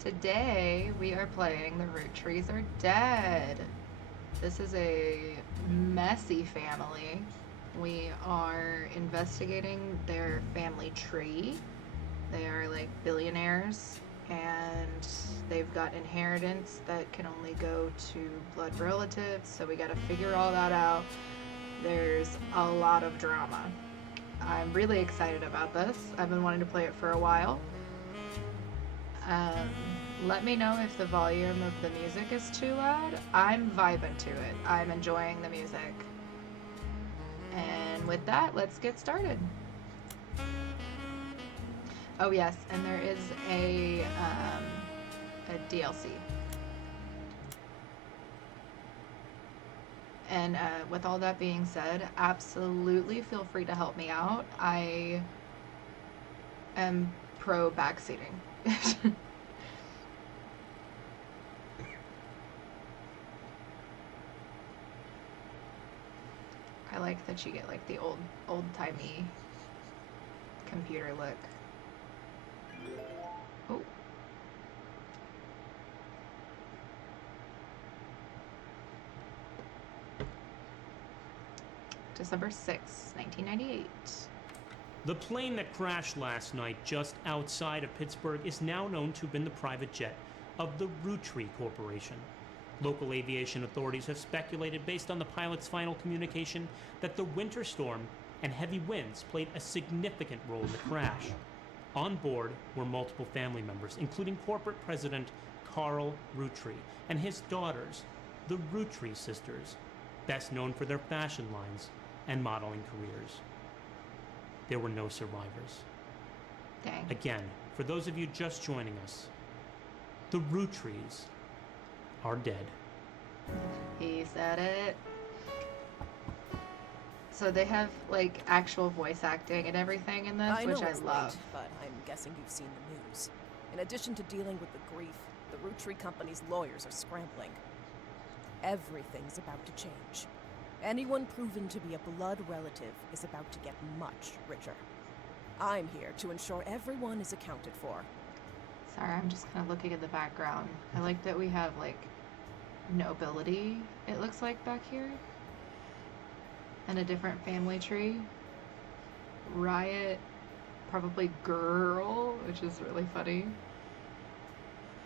Today we are playing the Roottrees Are Dead. This is a messy family. We are investigating their family tree. They are like billionaires and they've got inheritance that can only go to blood relatives, so we gotta figure all that out. There's a lot of drama. I'm really excited about this. I've been wanting to play it for a while. Um, Let me know if the volume of the music is too loud. I'm vibing to it. I'm enjoying the music. And with that, let's get started. Oh yes, and there is a DLC. And with all that being said, absolutely feel free to help me out. I am pro backseating. I like that you get like the old-timey computer look. Oh. December 6th, 1998. The plane that crashed last night just outside of Pittsburgh is now known to have been the private jet of the Roottrees Corporation. Local aviation authorities have speculated, based on the pilot's final communication, that the winter storm and heavy winds played a significant role in the crash. On board were multiple family members, including corporate president Carl Roottrees and his daughters, the Roottrees sisters, best known for their fashion lines and modeling careers. There were no survivors. Dang. Again, for those of you just joining us, the Roottrees are dead. He said it. So they have like actual voice acting and everything in this, which I love. Late, but I'm guessing you've seen the news. In addition to dealing with the grief, the Roottrees company's lawyers are scrambling. Everything's about to change. Anyone proven to be a blood relative is about to get much richer. I'm here to ensure everyone is accounted for. Sorry, I'm just kind of looking at the background. I like that we have like nobility, it looks like, back here. And a different family tree. Riot, probably girl, which is really funny.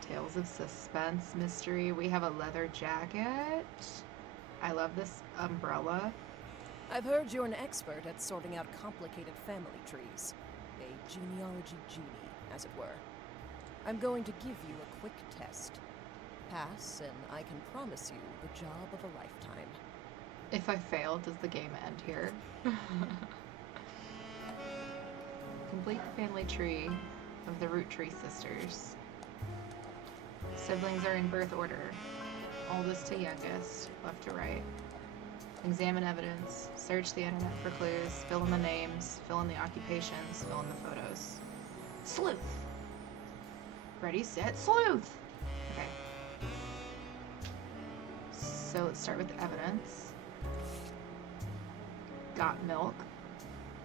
Tales of suspense, mystery. We have a leather jacket. I love this umbrella. I've heard you're an expert at sorting out complicated family trees. A genealogy genie, as it were. I'm going to give you a quick test. Pass, and I can promise you the job of a lifetime. If I fail, does the game end here? Complete family tree of the Roottrees sisters. Siblings are in birth order. Oldest to youngest, left to right. Examine evidence. Search the internet for clues. Fill in the names. Fill in the occupations. Fill in the photos. Sleuth! Ready, set, sleuth! Okay. So let's start with the evidence. Got milk.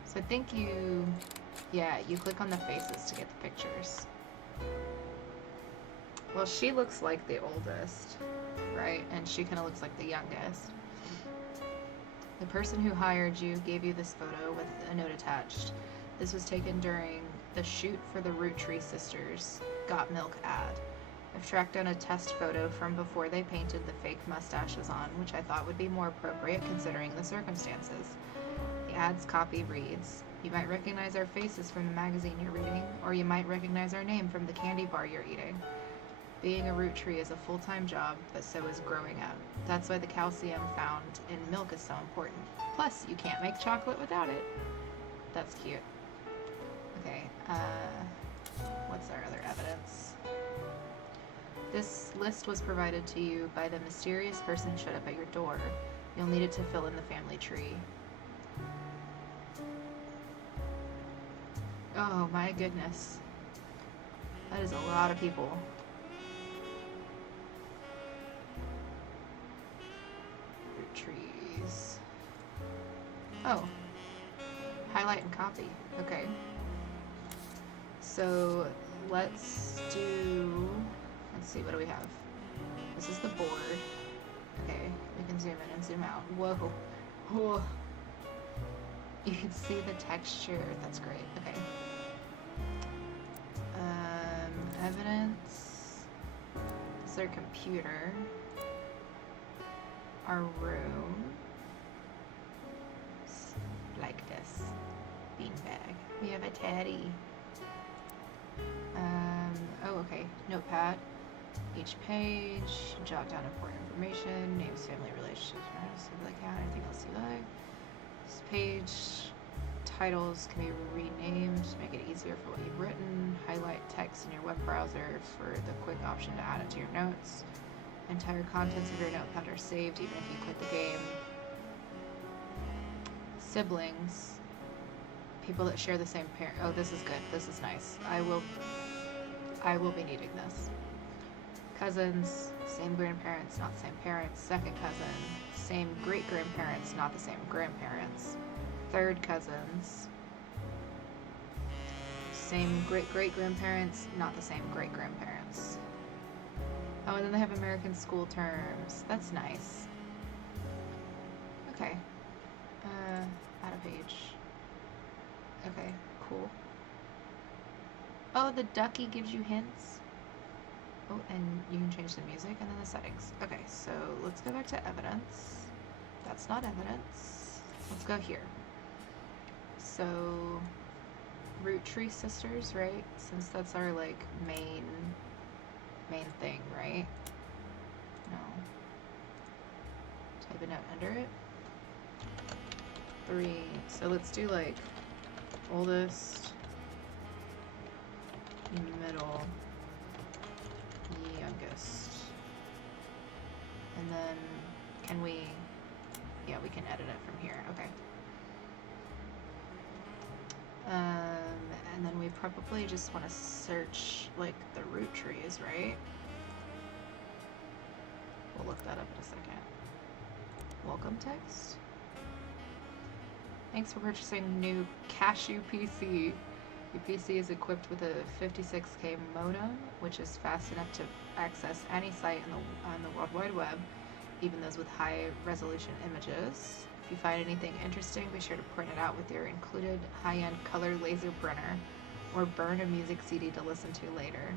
So I think you click on the faces to get the pictures. Well, she looks like the oldest, right? And she kind of looks like the youngest. The person who hired you gave you this photo with a note attached. This was taken during the shoot for the Roottrees sisters' Got Milk ad. I've tracked down a test photo from before they painted the fake mustaches on, which I thought would be more appropriate considering the circumstances. The ad's copy reads, "You might recognize our faces from the magazine you're reading, or you might recognize our name from the candy bar you're eating. Being a Roottrees is a full-time job, but so is growing up. That's why the calcium found in milk is so important. Plus, you can't make chocolate without it." That's cute. Okay, what's our other evidence? This list was provided to you by the mysterious person who showed up at your door. You'll need it to fill in the family tree. Oh my goodness. That is a lot of people. Roottrees. Oh. Highlight and copy. Okay. So let's do Let's see, what do we have? This is the board. Okay, we can zoom in and zoom out. Whoa. Whoa. You can see the texture. That's great. Okay. Evidence. This is our computer. Our room. Like this. Beanbag. We have a teddy. Oh, okay. Notepad. Each page. Jot down important information. Names, family, relationships, like anything else you like. This page. Titles can be renamed to make it easier for what you've written. Highlight text in your web browser for the quick option to add it to your notes. Entire contents of your notepad are saved even if you quit the game. Siblings. People that share the same parent. Oh, this is good. This is nice. I will be needing this. Cousins, same grandparents, not the same parents. Second cousin, same great-grandparents, not the same grandparents. Third cousins, same great-great-grandparents, not the same great-grandparents. Oh, and then they have American school terms. That's nice. Okay. Add a page. Okay, cool. Oh, the ducky gives you hints. Oh, and you can change the music and then the settings. Okay, so let's go back to evidence. That's not evidence. Let's go here. So, Roottrees Sisters, right? Since that's our, like, main thing, right? No. Type a note under it. 3. So let's do, like, oldest, middle, youngest. And then, can we... Yeah, we can edit it from here. Okay. And then we probably just want to search, like, the root trees, right? We'll look that up in a second. Welcome text. Thanks for purchasing new Cashew PC. Your PC is equipped with a 56K modem, which is fast enough to access any site on the World Wide Web, even those with high-resolution images. If you find anything interesting, be sure to print it out with your included high-end color laser printer, or burn a music CD to listen to later.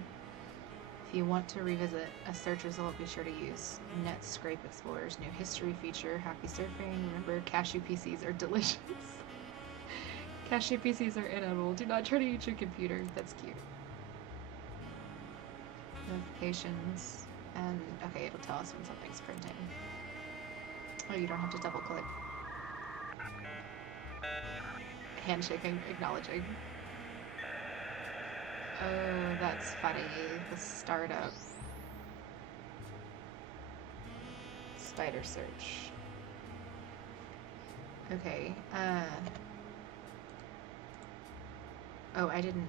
If you want to revisit a search result, be sure to use Netscape Explorer's new history feature. Happy surfing. Remember, Cashew PCs are delicious. Cashew PCs are inedible. Do not try to eat your computer. That's cute. Notifications. And, okay, it'll tell us when something's printing. Oh, you don't have to double click. Handshaking, acknowledging. Oh, that's funny. The startup. Spider search. Okay, oh, I didn't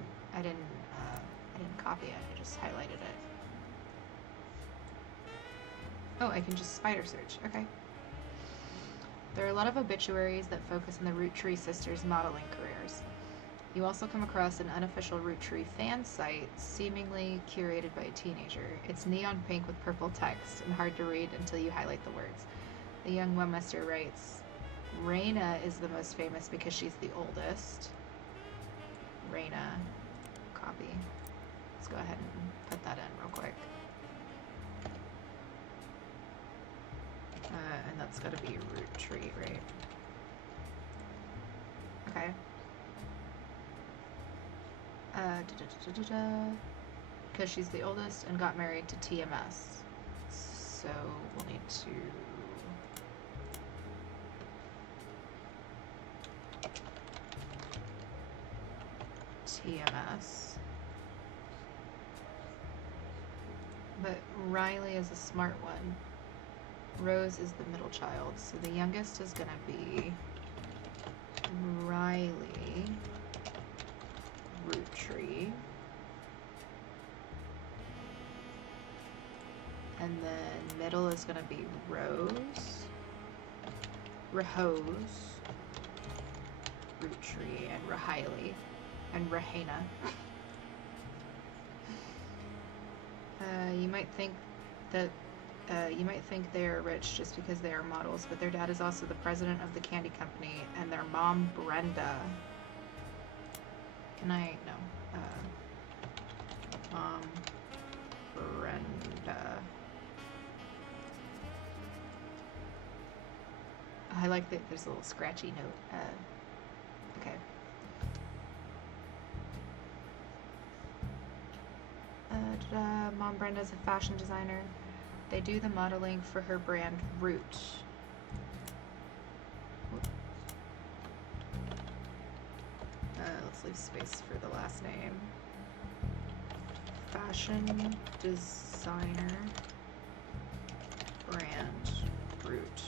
copy it. I just highlighted it. Oh, I can just spider search. Okay. There are a lot of obituaries that focus on the Roottrees Sisters' modeling careers. You also come across an unofficial Roottrees fan site, seemingly curated by a teenager. It's neon pink with purple text and hard to read until you highlight the words. The young webmaster writes, Raina is the most famous because she's the oldest. Raina. Copy. Let's go ahead and put that in real quick. And that's got to be Roottrees, right? Okay. Because she's the oldest and got married to TMS. So we'll need to... TMS. But Riley is a smart one. Rose is the middle child, so the youngest is gonna be Riley Roottrees. And then middle is gonna be Rose Roottrees, and Rahiley, and Rahena. You might might think that you might think they are rich just because they are models, but their dad is also the president of the candy company, and their mom, Brenda. Can I? No. Mom, Brenda. I like that there's a little scratchy note. Okay. Mom Brenda's a fashion designer. They do the modeling for her brand Root. Let's leave space for the last name. Fashion designer brand Root.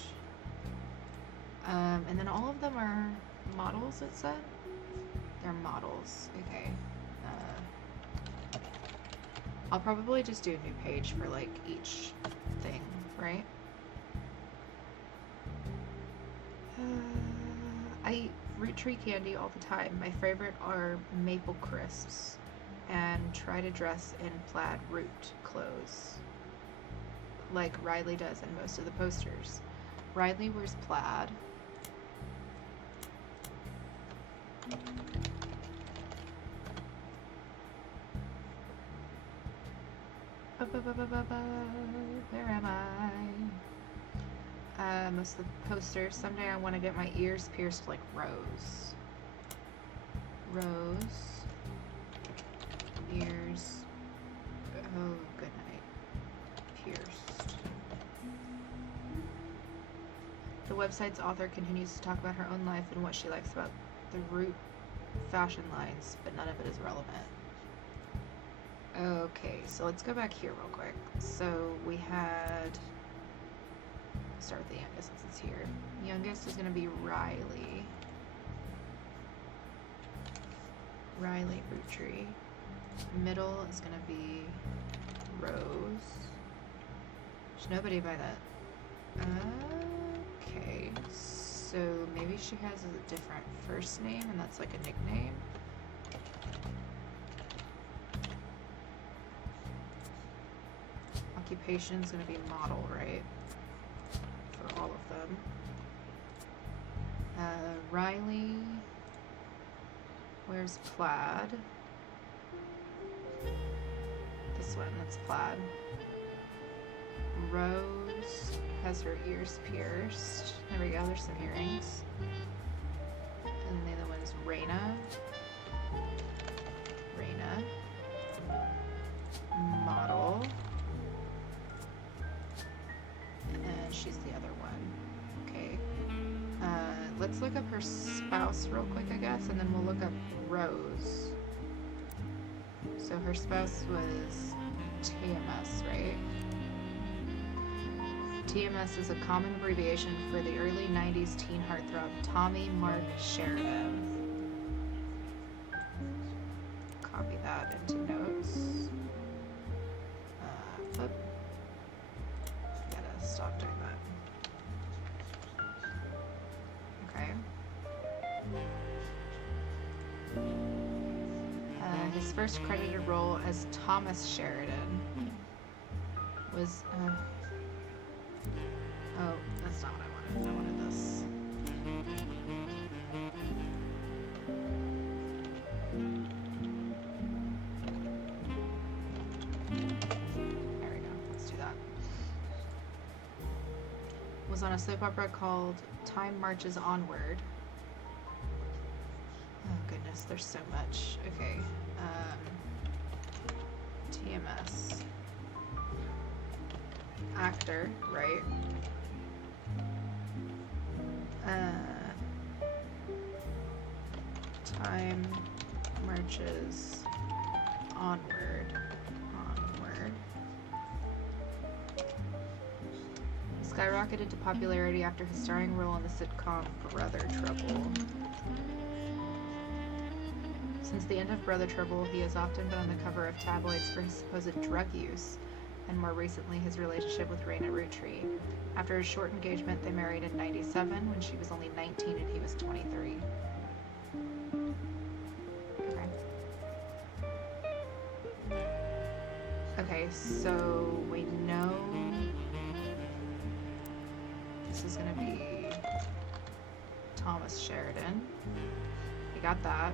And then all of them are models, it said? They're models. Okay. I'll probably just do a new page for like each thing, right? I eat Roottrees candy all the time. My favorite are maple crisps, and try to dress in plaid root clothes, like Riley does in most of the posters. Riley wears plaid. Where am I? Most of the posters. Someday I want to get my ears pierced like Rose. Rose. Ears. Oh, good night. Pierced. The website's author continues to talk about her own life and what she likes about the Root fashion lines, but none of it is relevant. Okay, so let's go back here real quick. So we had, start with the youngest since it's here. Youngest is going to be Riley. Riley Roottrie. Middle is going to be Rose. There's nobody by that. Okay, so maybe she has a different first name and that's like a nickname. Occupation is going to be model, right? For all of them. Riley wears plaid. This one, that's plaid. Rose has her ears pierced. There we go, there's some earrings. And the other one's Raina. Model. And she's the other one. Okay. Let's look up her spouse real quick, I guess, and then we'll look up Rose. So her spouse was TMS, right? TMS is a common abbreviation for the early 90s teen heartthrob Tommy Mark Sheridan. Copy that into notes. Flip. Gotta stop doing that. Okay. His first credited role as Thomas Sheridan was, oh, that's not what I wanted. I wanted this. There we go. Let's do that. Was on a soap opera called Time Marches Onward. Oh goodness, there's so much. Okay. TMS. Actor, right? Time marches onward. Skyrocketed to popularity after his starring role in the sitcom Brother Trouble. Since the end of Brother Trouble, he has often been on the cover of tabloids for his supposed drug use, and more recently his relationship with Raina Roottrie. After a short engagement, they married in '97 when she was only 19 and he was 23. Okay. Okay, so we know this is gonna be Thomas Sheridan. We got that.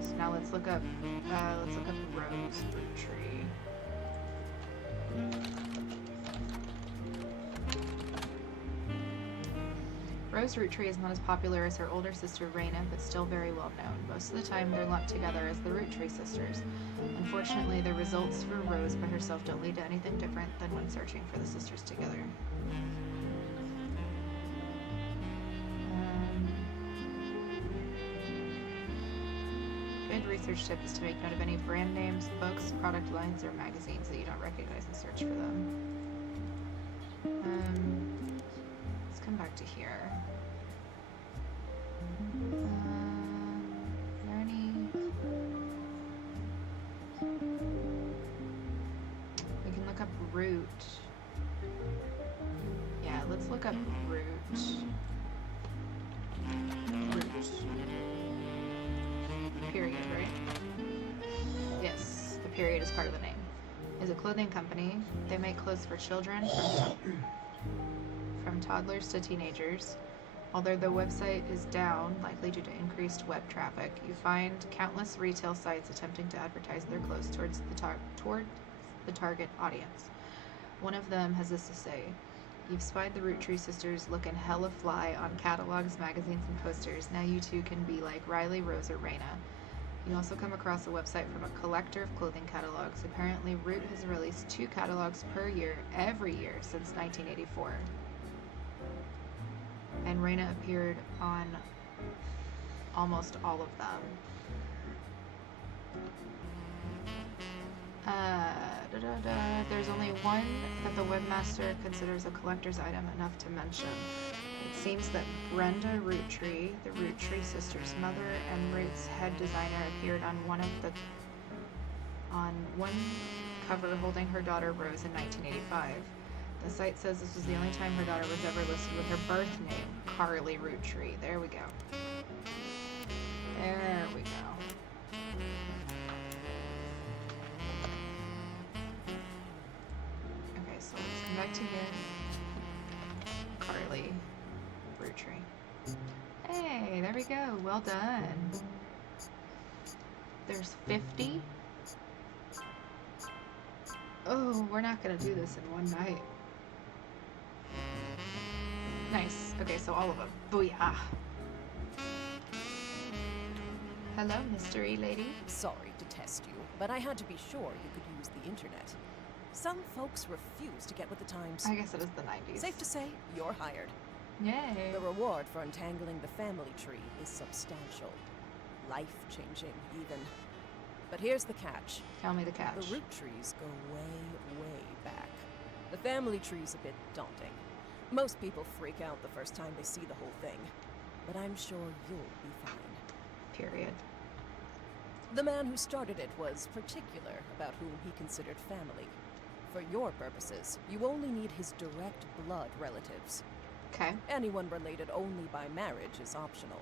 So now let's look up Rose Roottrees. Rose Roottrees is not as popular as her older sister Raina, but still very well known. Most of the time they're lumped together as the Roottrees sisters. Unfortunately, the results for Rose by herself don't lead to anything different than when searching for the sisters together. Good research tip is to make note of any brand names, books, product lines, or magazines that you don't recognize and search for them. Let's come back to here. Are there any... We can look up root. Yeah, let's look up root. Root. Period, right? Yes, the period is part of the name. Is a clothing company. They make clothes for children, from toddlers to teenagers. Although the website is down, likely due to increased web traffic, you find countless retail sites attempting to advertise their clothes towards the target audience. One of them has this to say: "You've spied the Roottrees sisters looking hella fly on catalogs, magazines, and posters. Now you too can be like Riley, Rose, or Raina." You also come across a website from a collector of clothing catalogs. Apparently, Root has released 2 catalogs per year, every year, since 1984. And Raina appeared on almost all of them. There's only one that the webmaster considers a collector's item enough to mention. It seems that Brenda Roottree, the Roottree sisters' mother and Root's head designer, appeared on one cover holding her daughter Rose in 1985. The site says this was the only time her daughter was ever listed with her birth name, Carly Roottree. There we go. There we go. Okay, so let's come back to here. Carly Roottree. Hey, there we go. Well done. There's 50. Oh, we're not gonna do this in one night. Nice. Okay, so all of them. Booyah. Hello, mystery lady. Sorry to test you, but I had to be sure you could use the internet. Some folks refuse to get with the times. I guess it is the 90s. Safe to say, you're hired. Yay. The reward for untangling the family tree is substantial. Life-changing, even. But here's the catch. Tell me the catch. The root trees go way, way back. The family tree's a bit daunting. Most people freak out the first time they see the whole thing. But I'm sure you'll be fine. Period. The man who started it was particular about whom he considered family. For your purposes, you only need his direct blood relatives. Okay. Anyone related only by marriage is optional,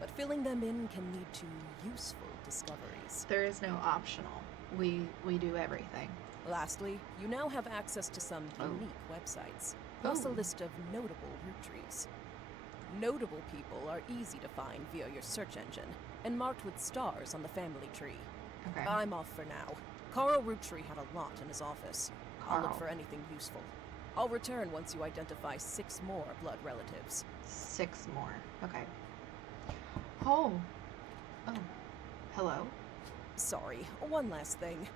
but filling them in can lead to useful discoveries. There is no optional. We do everything. Lastly, you now have access to some unique websites, plus a Oh. list of notable root trees. Notable people are easy to find via your search engine, and marked with stars on the family tree. Okay. I'm off for now. Carl Roottree had a lot in his office. I'll look Carl. for anything useful. I'll return once you identify 6 more blood relatives. 6 more. Okay. Oh. Oh. Hello? Sorry, one last thing.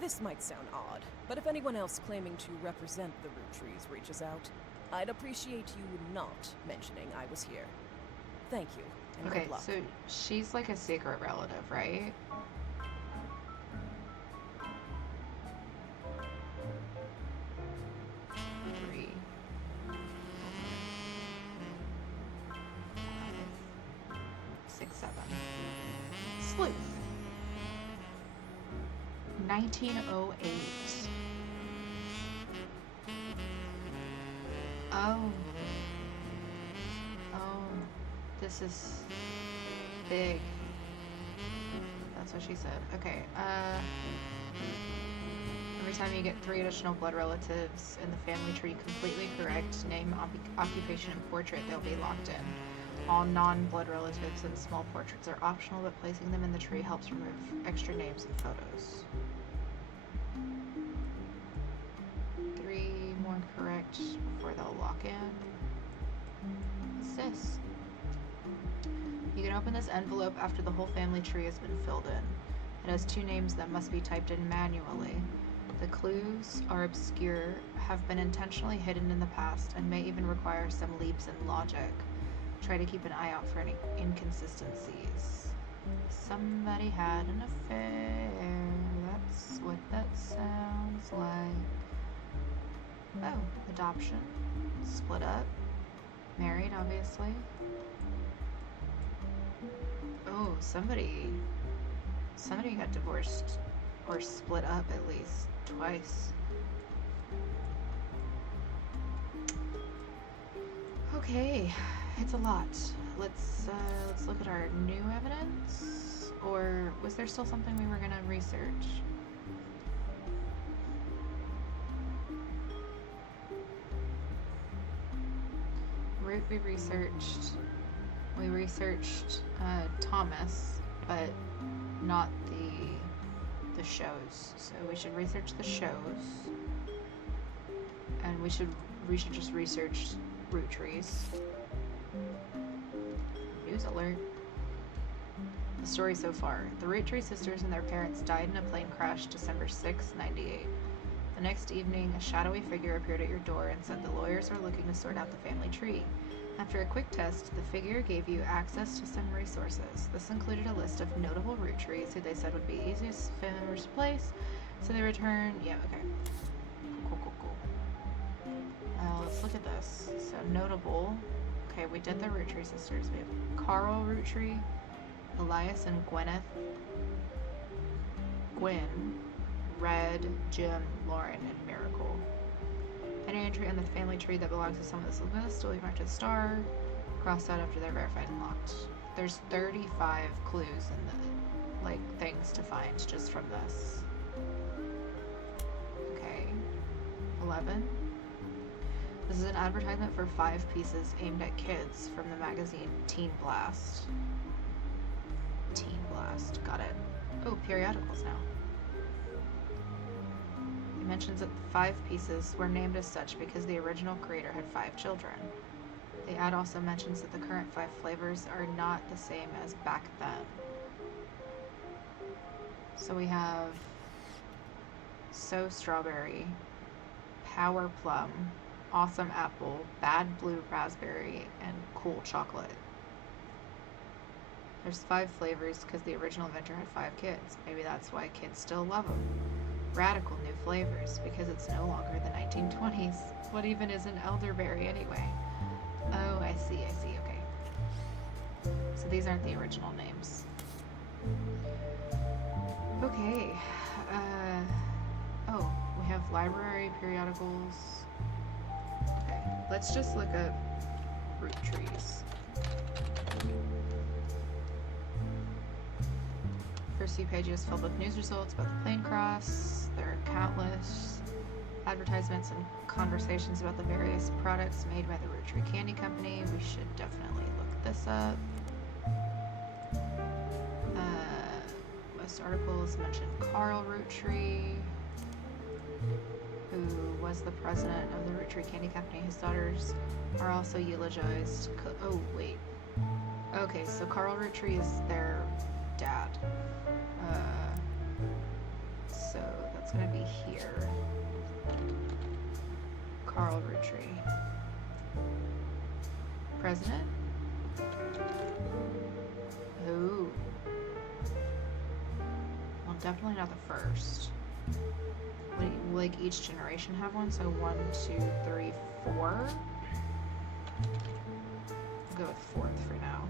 This might sound odd, but if anyone else claiming to represent the Rootrees reaches out, I'd appreciate you not mentioning I was here. Thank you, and Okay, good luck. so she's like a secret relative, right? Three. 5, 6, 7. Sleuth. 1908. Oh. Oh. This is big. That's what she said. Okay, Anytime you get 3 additional blood relatives in the family tree completely correct, name, occupation, and portrait, they'll be locked in. All non-blood relatives and small portraits are optional, but placing them in the tree helps remove extra names and photos. 3 more correct before they'll lock in. What's this? You can open this envelope after the whole family tree has been filled in. It has 2 names that must be typed in manually. The clues are obscure, have been intentionally hidden in the past, and may even require some leaps in logic. Try to keep an eye out for any inconsistencies. Somebody had an affair. That's what that sounds like. Oh, adoption. Split up. Married, obviously. Oh, somebody got divorced. Or split up, at least. Twice. Okay. It's a lot. Let's look at our new evidence. Or was there still something we were gonna research? Root we researched. We researched Thomas, but not the shows. So we should research the shows. And we should just research root trees. News alert. The story so far. The Roottrees sisters and their parents died in a plane crash December 6, 98. The next evening, a shadowy figure appeared at your door and said the lawyers are looking to sort out the family tree. After a quick test, the figure gave you access to some resources. This included a list of notable root trees who they said would be easiest family members to place, so they returned. Yeah, okay. Cool. Let's look at this. So, notable. Okay, we did the Roottrees sisters. We have Carl Roottree, Elias and Gwyneth, Gwen, Red, Jim, Lauren, and Miracle. Any entry on the family tree that belongs to someone that's list will be marked with a star, crossed out after they're verified and locked. There's 35 clues in the, things to find just from this. Okay. 11. This is an advertisement for 5 pieces aimed at kids from the magazine Teen Blast. Teen Blast, got it. Oh, periodicals now. It mentions that 5 pieces were named as such because the original creator had 5 children. The ad also mentions that the current 5 flavors are not the same as back then. So we have So Strawberry, Power Plum, Awesome Apple, Bad Blue Raspberry, and Cool Chocolate. There's 5 flavors because the original inventor had 5 kids. Maybe that's why kids still love them. Radical new flavors because it's no longer the 1920s. What even is an elderberry anyway? Oh, I see, okay. So these aren't the original names. Okay. Oh, we have library periodicals. Okay, let's just look up root trees. First few pages filled with news results about the plane crash. There are countless advertisements and conversations about the various products made by the Roottrees Candy Company. We should definitely look this up. Most articles mention Carl Roottree, who was the president of the Roottrees Candy Company. His daughters are also eulogized. Oh, wait. Okay, so Carl Roottree is their dad. So that's gonna be here. Carl Roottree. President? Ooh. Well, definitely not the first. Will each generation have one? So 1, 2, 3, 4. I'll go with 4th for now.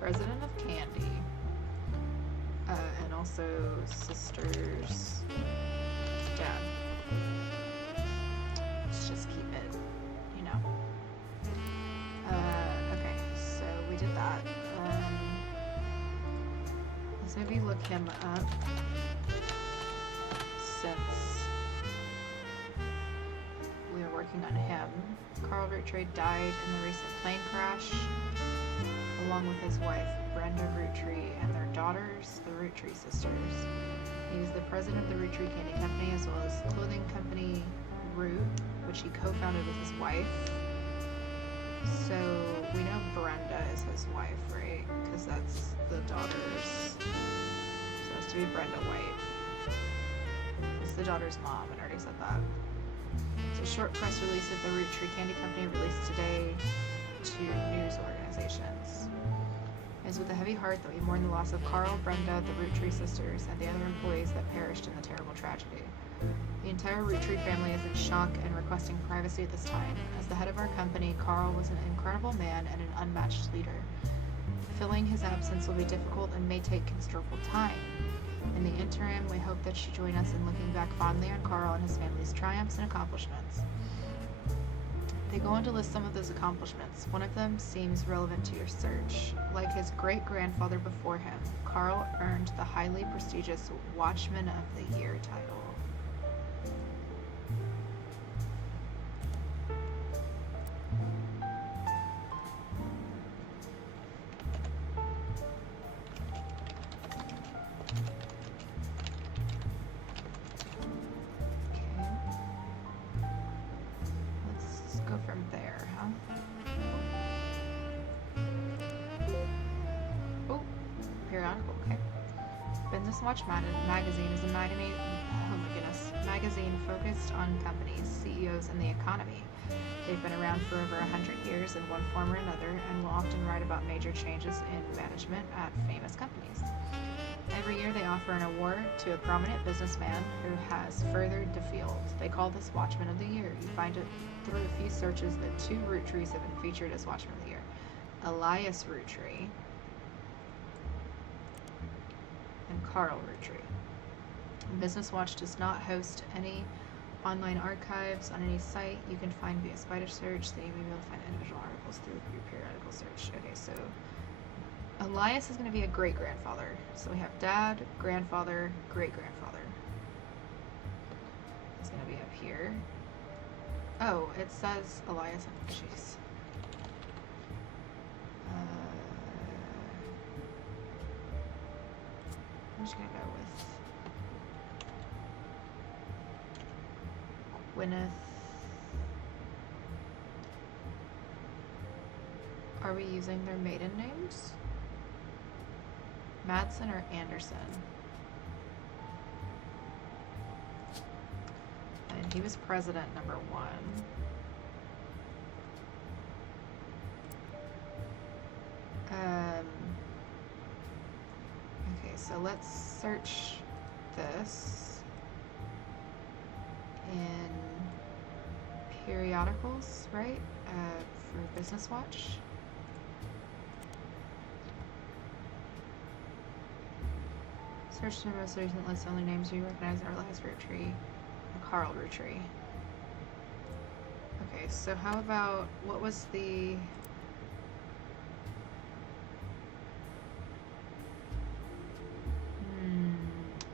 President of Candy. And also sister's dad. Let's just keep it, you know. Okay, so we did that. Let's maybe look him up, since we were working on him. Carl Roottrees died in the recent plane crash, along with his wife, Brenda Roottrees, and their daughters, the Roottrees sisters. He was the president of the Roottrees Candy Company, as well as clothing company Root, which he co-founded with his wife. So we know Brenda is his wife, right? Because that's the daughter's. So it has to be Brenda White. It's the daughter's mom. I already said that. It's a short press release that the Roottrees Candy Company released today to news organizations. It is with a heavy heart that we mourn the loss of Carl, Brenda, the Roottrees sisters, and the other employees that perished in the terrible tragedy. The entire Roottrees family is in shock and requesting privacy at this time. As the head of our company, Carl was an incredible man and an unmatched leader. Filling his absence will be difficult and may take considerable time. In the interim, we hope that you join us in looking back fondly on Carl and his family's triumphs and accomplishments. They go on to list some of those accomplishments. One of them seems relevant to your search. Like his great-grandfather before him, Carl earned the highly prestigious Watchman of the Year title. Watch magazine is a magazine focused on companies, CEOs, and the economy. They've been around for over 100 years in one form or another, and will often write about major changes in management at famous companies. Every year they offer an award to a prominent businessman who has furthered the field. They call this Watchman of the Year. You find it through a few searches that 2 Roottrees have been featured as Watchman of the Year. Elias Roottrees and Carl Roottrees. Business Watch does not host any online archives on any site you can find via spider search, so you may be able to find individual articles through your periodical search. Okay, so Elias is going to be a great-grandfather. So we have dad, grandfather, great-grandfather. It's going to be up here. Oh, it says Elias. Jeez. I'm just gonna go with Gwyneth. Are we using their maiden names? Madsen or Anderson? And he was president number 1. Okay, so let's search this in periodicals, right? For Business Watch. Search the most recent list. Only names we recognize are Elias Roottrees and Carl Roottrees. Okay, so how about, what was the...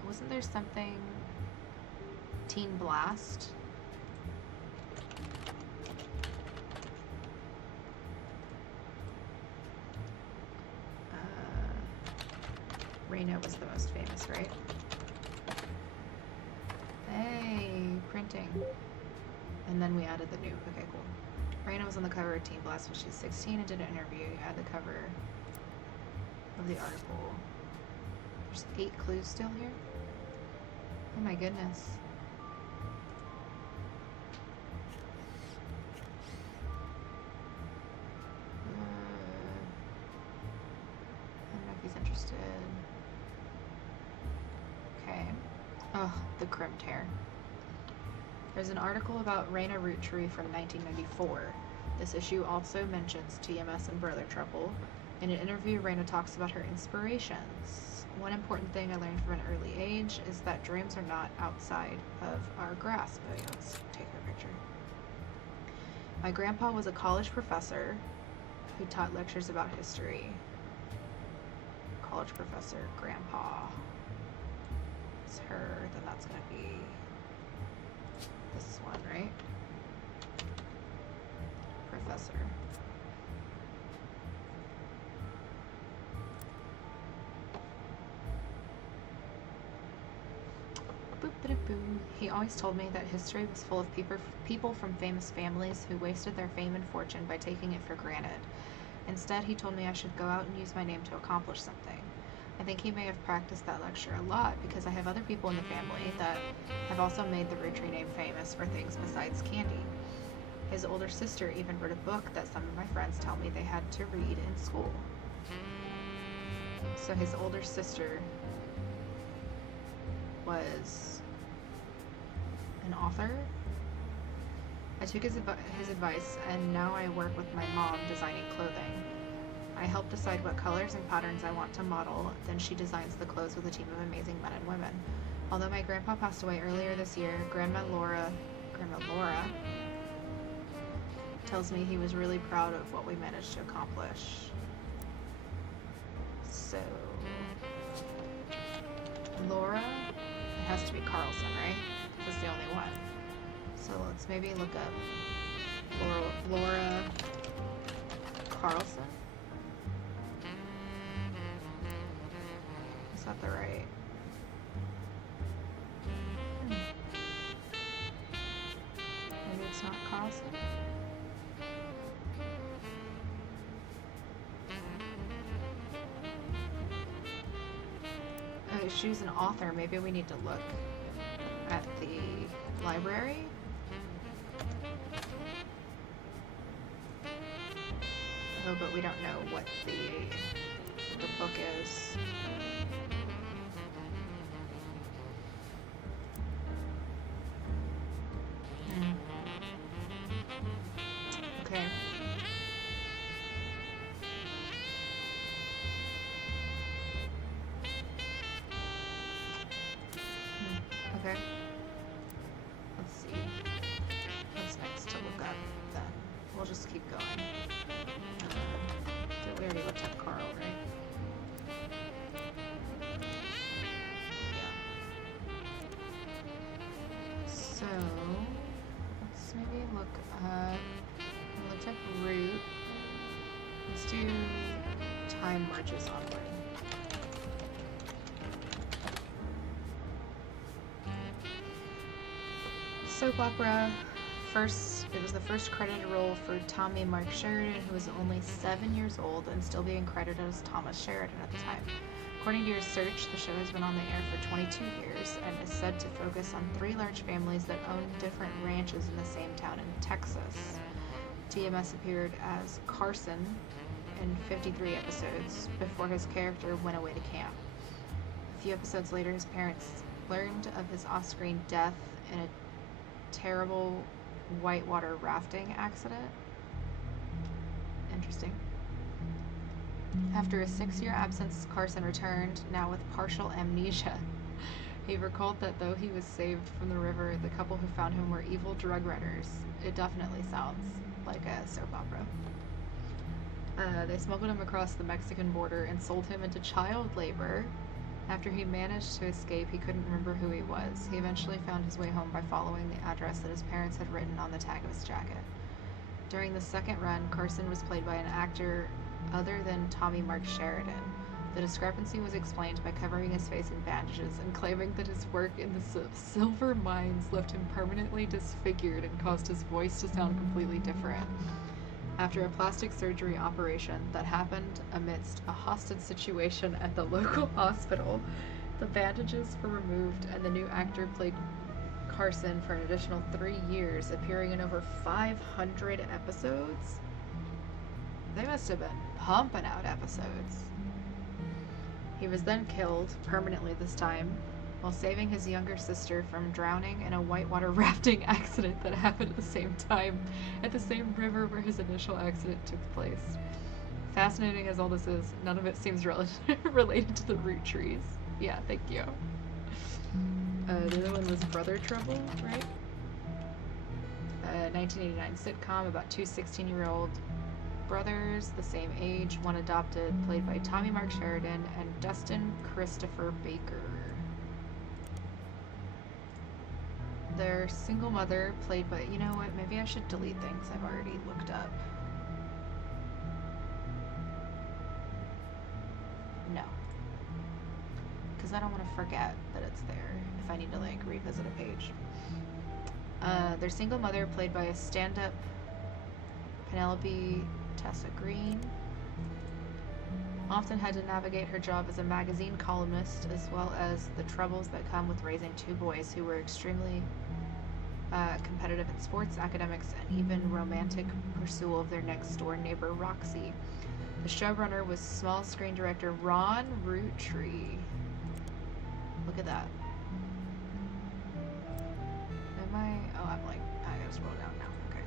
Wasn't there something... Teen Blast? Raina was the most famous, right? Hey, printing. And then we added the new. Okay, cool. Raina was on the cover of Teen Blast when she was 16 and did an interview. You had the cover of the article. There's 8 clues still here. Oh my goodness. I don't know if he's interested. Okay. Oh, the crimped hair. There's an article about Raina Roottrees from 1994. This issue also mentions TMS and brother trouble. In an interview, Raina talks about her inspirations. One important thing I learned from an early age is that dreams are not outside of our grasp. Oh, yeah, let's take her picture. My grandpa was a college professor who taught lectures about history. College professor, grandpa. It's her, then that's gonna be this one, right? Professor. Boop-a-da-boo. He always told me that history was full of people from famous families who wasted their fame and fortune by taking it for granted. Instead, he told me I should go out and use my name to accomplish something. I think he may have practiced that lecture a lot because I have other people in the family that have also made the Roottrees name famous for things besides candy. His older sister even wrote a book that some of my friends tell me they had to read in school. So his older sister was an author. I took his advice, and now I work with my mom designing clothing. I help decide what colors and patterns I want to model, then she designs the clothes with a team of amazing men and women. Although my grandpa passed away earlier this year, Grandma Laura tells me he was really proud of what we managed to accomplish. So, Laura, it has to be Carlson, right? That's the only one. So let's maybe look up Laura Carlson. Is that the right? Maybe it's not Carlson. Oh, she's an author. Maybe we need to look at the library. Oh, but we don't know what the book is. Okay. Okay. Let's see. What's next to look up then? We'll just keep going. We already looked at Carl, right? Yeah. So, let's maybe look at, we looked at Root. Let's do Time Marches Onward. Soap opera. It was the first credited role for Tommy Mark Sheridan, who was only 7 years old and still being credited as Thomas Sheridan at the time. According to your search, the show has been on the air for 22 years and is said to focus on 3 large families that own different ranches in the same town in Texas. TMS appeared as Carson in 53 episodes before his character went away to camp. A few episodes later, his parents learned of his off-screen death in a terrible whitewater rafting accident. Interesting. After a 6-year absence, Carson returned, now with partial amnesia. He recalled that though he was saved from the river, the couple who found him were evil drug runners. It definitely sounds like a soap opera. They smuggled him across the Mexican border and sold him into child labor. After he managed to escape, he couldn't remember who he was. He eventually found his way home by following the address that his parents had written on the tag of his jacket. During the second run, Carson was played by an actor other than Tommy Mark Sheridan. The discrepancy was explained by covering his face in bandages and claiming that his work in the silver mines left him permanently disfigured and caused his voice to sound completely different. After a plastic surgery operation that happened amidst a hostage situation at the local hospital, the bandages were removed and the new actor played Carson for an additional 3 years, appearing in over 500 episodes. They must have been pumping out episodes. He was then killed, permanently this time, while saving his younger sister from drowning in a whitewater rafting accident that happened at the same time, at the same river where his initial accident took place. Fascinating as all this is, none of it seems related to the root trees. Yeah, thank you. The other one was Brother Trouble, right? 1989 sitcom about two 16-year-old brothers, the same age, one adopted, played by Tommy Mark Sheridan and Dustin Christopher Baker. Their single mother, played by, you know what, maybe I should delete things I've already looked up. No. Because I don't want to forget that it's there if I need to, like, revisit a page. Their single mother, played by a stand-up Penelope Tessa Green, often had to navigate her job as a magazine columnist, as well as the troubles that come with raising two boys who were extremely competitive in sports, academics, and even romantic pursuit of their next-door neighbor, Roxy. The showrunner was small screen director Ron Roottrees. Look at that. Am I? Oh, I gotta scroll down now. Okay.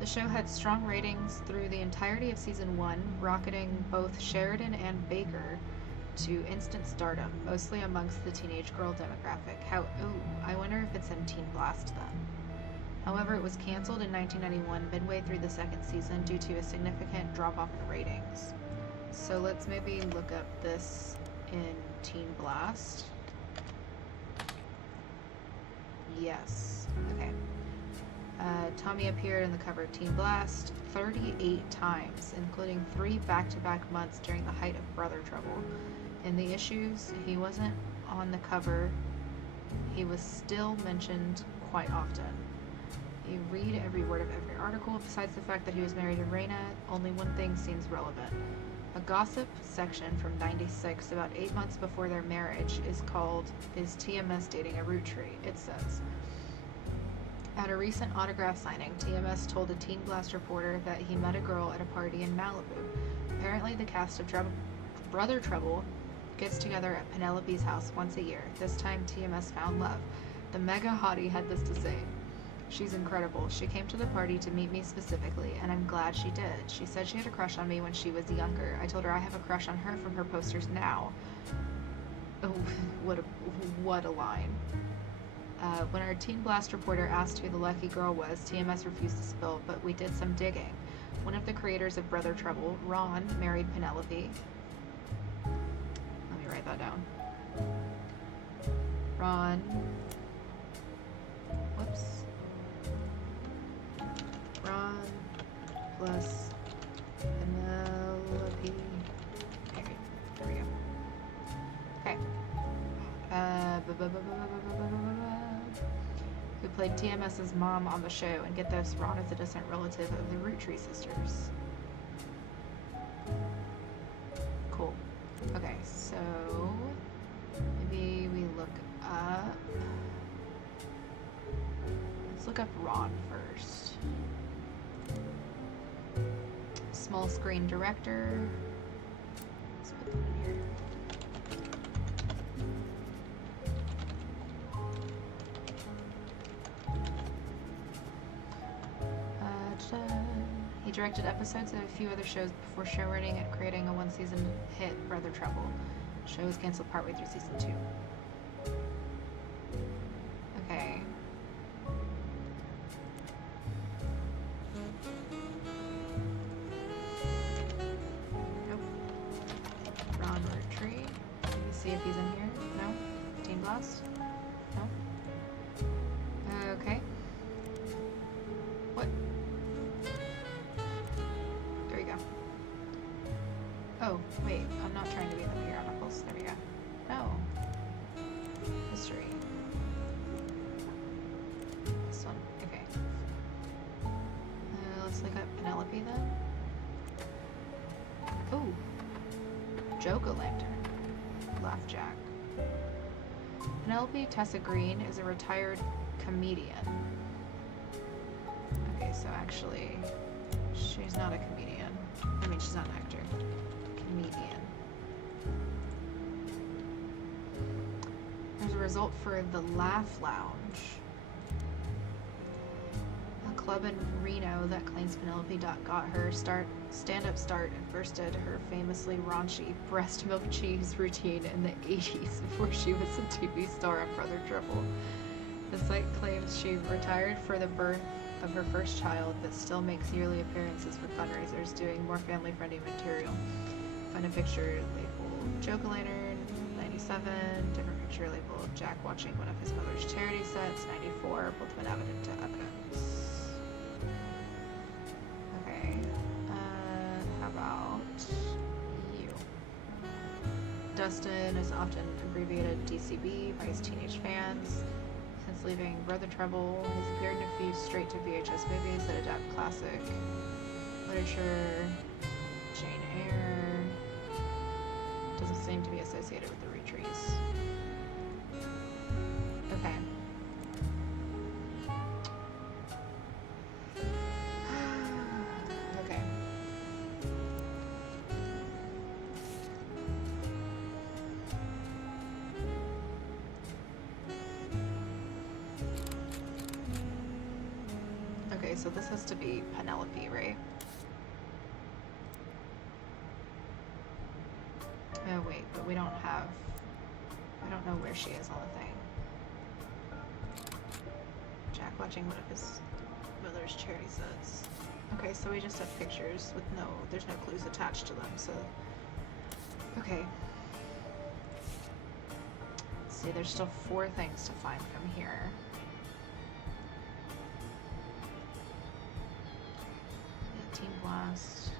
The show had strong ratings through the entirety of season 1, rocketing both Sheridan and Baker to instant stardom, mostly amongst the teenage girl demographic. I wonder if it's in Teen Blast then. However, it was canceled in 1991, midway through the second season, due to a significant drop-off in ratings. So let's maybe look up this in Teen Blast. Yes. Okay. Tommy appeared in the cover of Teen Blast 38 times, including 3 back-to-back months during the height of Brother Trouble. In the issues he wasn't on the cover, he was still mentioned quite often. You read every word of every article. Besides the fact that he was married to Raina, only one thing seems relevant. A gossip section from 96, about 8 months before their marriage, is called "Is TMS Dating a Rootree?" It says, at a recent autograph signing, TMS told a Teen Blast reporter that he met a girl at a party in Malibu. Apparently the cast of Brother Trouble gets together at Penelope's house once a year. This time TMS found love. The mega hottie had this to say: "She's incredible. She came to the party to meet me specifically, and I'm glad she did. She said she had a crush on me when she was younger. I told her I have a crush on her from her posters now." Oh, what a line. When our Teen Blast reporter asked who the lucky girl was, TMS refused to spill, but we did some digging. One of the creators of Brother Trouble, Ron, married Penelope. Let me write that down. Ron. Whoops. Ron plus Penelope. Okay, there we go. Okay. Who played TMS's mom on the show, and get this, Ron is a distant relative of the Roottrees sisters. Cool. Okay, so maybe we look up. Let's look up Ron first. Small screen director. Let's put them in here. He directed episodes of a few other shows before showrunning and creating a one-season hit, Brother Trouble. The show was canceled partway through season 2. Okay. Nope. Ron Roottrees. Let me see if he's in here. No? Teen Blast? No? Okay. What? There we go. Oh, wait. I'm not trying to be in the periodicals. There we go. No. History. This one. Okay. Let's look up Penelope then. Oh. Joke-o'-lantern. Laugh Jack. Penelope Tessa Green is a retired comedian. Okay, so actually, she's not a comedian. I mean, she's not an actor. Comedian. There's a result for the Laugh Lounge, a club in Reno that claims Penelope got her start stand-up start and first did her famously raunchy breast milk cheese routine in the 80s before she was a TV star on Brother Trouble. The site claims she retired for the birth of her first child, but still makes yearly appearances for fundraisers, doing more family-friendly material. Find a picture labeled Joke-a-Lantern, 97, different picture labeled Jack watching one of his mother's charity sets, 94, both been evident to evidence. Okay, how about you? Dustin is often abbreviated DCB by his teenage fans. Since leaving Brother Trouble, he's appeared in a few straight-to-VHS movies that adapt classic literature. Jane Eyre doesn't seem to be associated with the Roottrees. Okay. Okay. Okay, so this has to be Penelope, right? Oh wait, but we don't know where she is on the thing. Jack watching one of his mother's charity sets. Okay, so we just have pictures with there's no clues attached to them, so. Okay. Let's see, there's still 4 things to find from here. Yeah, Team Blast.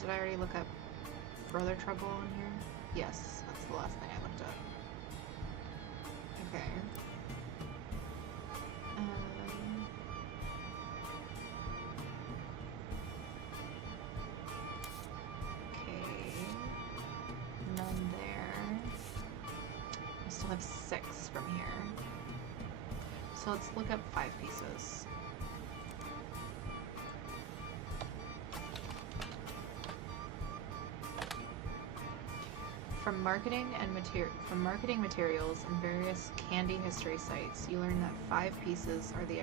Did I already look up Brother Trouble on here? Yes, that's the last thing I looked up. Okay. Okay. None there. We still have 6 from here. So let's look up 5 pieces. From marketing materials and various candy history sites, you learn that 5 pieces are the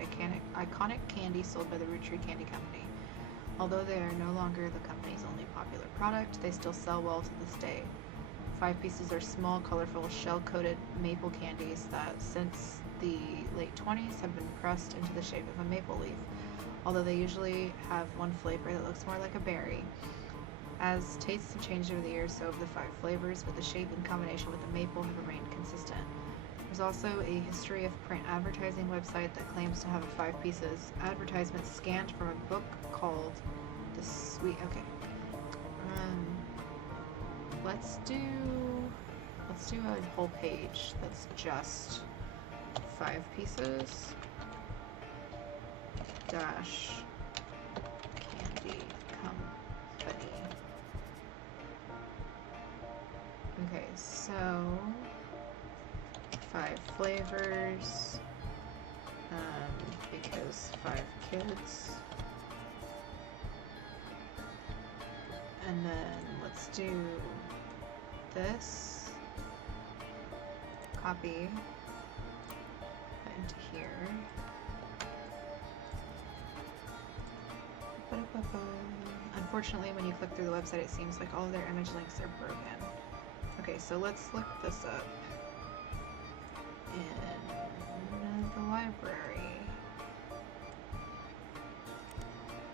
iconic candy sold by the Roottrees Candy Company. Although they are no longer the company's only popular product, they still sell well to this day. 5 pieces are small, colorful, shell-coated maple candies that, since the late 20s, have been pressed into the shape of a maple leaf. Although they usually have one flavor that looks more like a berry. As tastes have changed over the years, so have the 5 flavors, but the shape in combination with the maple have remained consistent. There's also a history of print advertising website that claims to have 5 pieces advertisement scanned from a book called The Sweet. Okay. Let's do a whole page that's just 5 pieces dash candy company. Okay, so 5 flavors, because 5 kids. And then let's do this, copy, put into here. Unfortunately, when you click through the website, it seems like all of their image links are broken. Okay, so let's look this up in the library.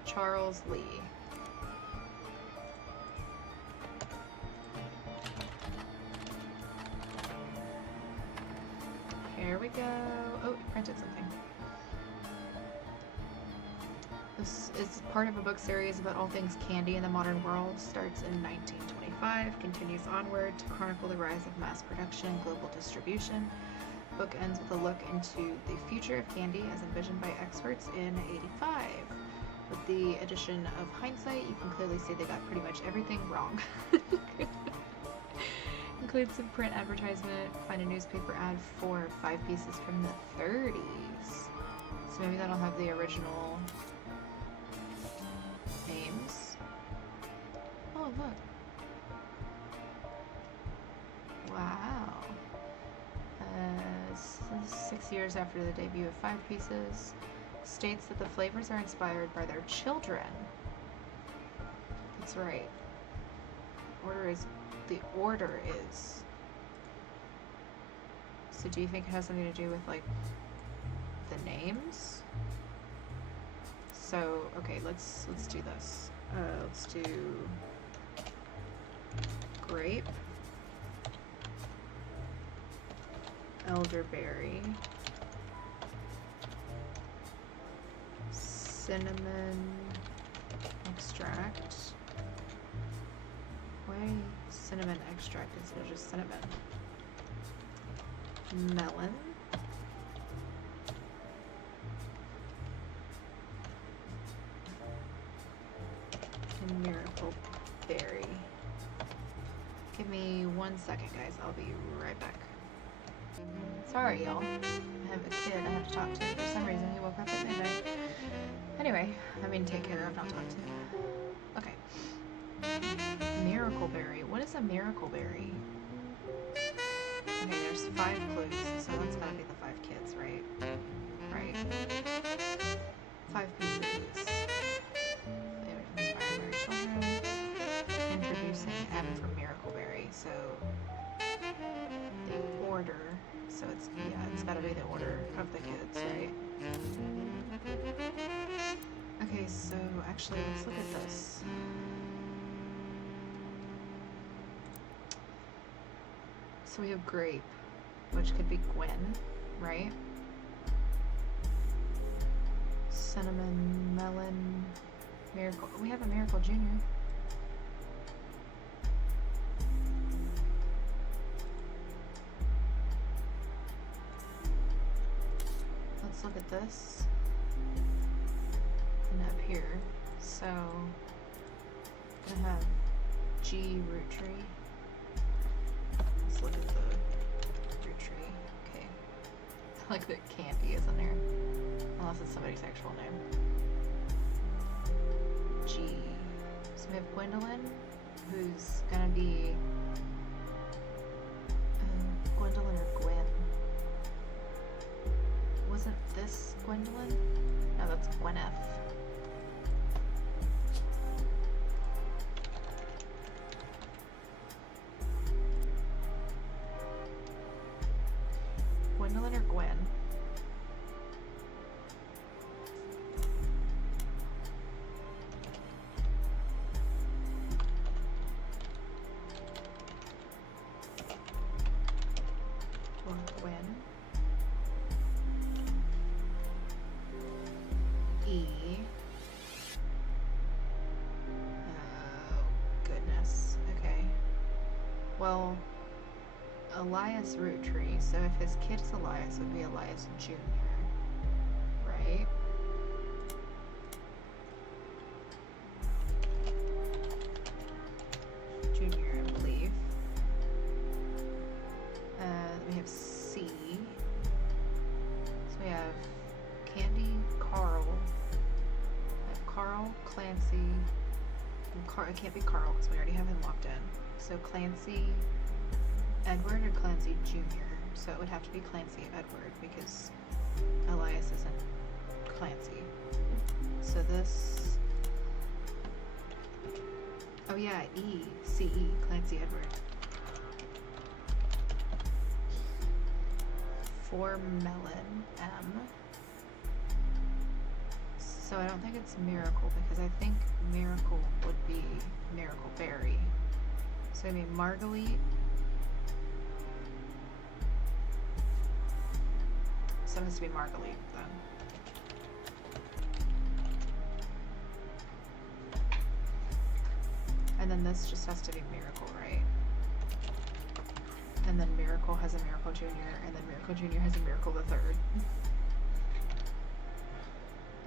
Charles Lee. Here we go. Oh, it printed something. This is part of a book series about all things candy in the modern world. Starts in 1925, continues onward to chronicle the rise of mass production and global distribution. The book ends with a look into the future of candy as envisioned by experts in 85. With the addition of hindsight, you can clearly see they got pretty much everything wrong. Includes some print advertisement, find a newspaper ad for 5 pieces from the 30s. So maybe that'll have the original names. Oh, look. Wow. This is 6 years after the debut of 5 pieces. states that the flavors are inspired by their children. That's right. The order is. So do you think it has something to do with, like, the names? So, okay, let's do this. Let's do grape, elderberry, cinnamon extract. Why cinnamon extract instead of just cinnamon? Melon. And miracle berry. Give me 1 second, guys. I'll be right back. Sorry, y'all. I have a kid I have to talk to. For some reason, he woke up at midnight. Anyway, I mean, take care of, not talk to. Okay. Miracle berry. What is a miracle berry? Okay, there's 5 clues, so that's gotta be the 5 kids, right? Right. 5 pieces. Flavors inspired by our children. Introducing M for miracle berry, so the order. So it's gotta be the order of the kids, right? Okay, so actually, let's look at this. So we have grape, which could be Gwen, right? Cinnamon, melon, miracle. We have a Miracle Jr. Let's look at this. And up here. So, I'm gonna have G Roottrees. Let's look at the root tree. Okay. I like that Candy is in there. Unless it's somebody's actual name. G. So we have Gwendolyn, who's gonna be Gwendolyn or Gwen. Wasn't this Gwendolyn? No, that's Gwyneth. Gwendolyn or Gwen? Or Gwen? E. Oh, goodness. Okay. Well, Elias Roottrees, so if his kid's Elias, it would be Elias Jr., right? Junior, I believe. We have C. So we have Candy, Carl. I have Carl, Clancy. It can't be Carl because we already have him locked in. So Clancy, Edward, or Clancy Jr. So it would have to be Clancy Edward because Elias isn't Clancy. So this. Oh yeah, E, C E, Clancy Edward. For melon, M. So I don't think it's miracle because I think miracle would be miracle berry. So I mean Marguerite. So it has to be Marguerite then. And then this just has to be miracle, right? And then Miracle has a Miracle Jr., and then Miracle Jr. has a Miracle the Third.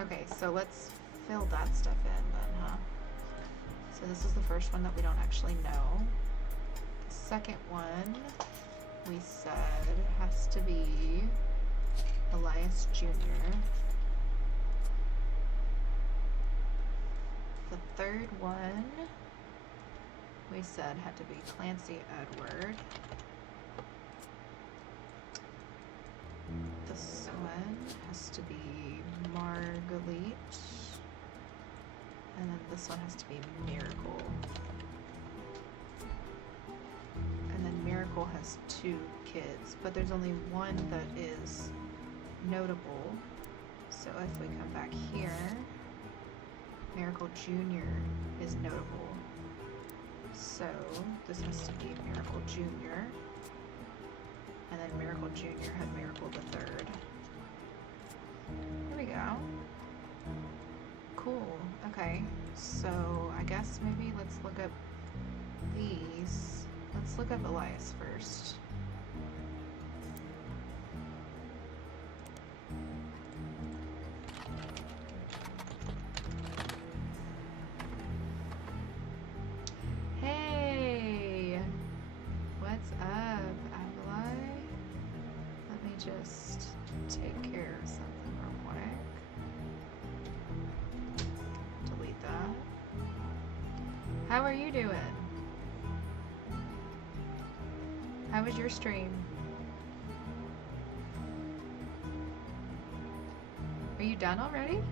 Okay, so let's fill that stuff in then, huh? So this is the first one that we don't actually know. The second one, we said, has to be Elias Jr. The third one, we said had to be Clancy Edward. The this one has to be Marguerite. And then this one has to be Miracle. And then Miracle has 2 kids, but there's only one that is notable. So if we come back here, Miracle Jr. is notable. So this has to be Miracle Jr. And then Miracle Jr. had Miracle the Third. There we go. Cool. Okay. So I guess maybe let's look up these. Let's look up Elias first. Hey! What's up, Avalai? Let me just take care of something real quick. Delete that. How are you doing? How was your stream? Are you done already?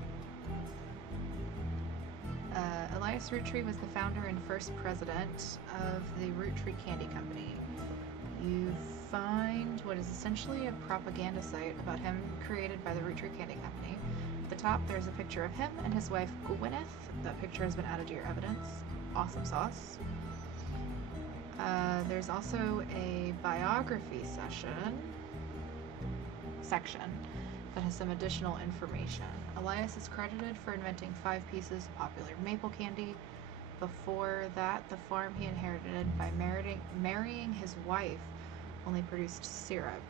Elias Roottree was the founder and first president of the Roottrees Candy Company. You find what is essentially a propaganda site about him created by the Roottrees Candy Company. At the top, there's a picture of him and his wife, Gwyneth. That picture has been added to your evidence. Awesome sauce. There's also a biography section that has some additional information. Elias is credited for inventing 5 pieces of popular maple candy. Before that, the farm he inherited by marrying his wife only produced syrup.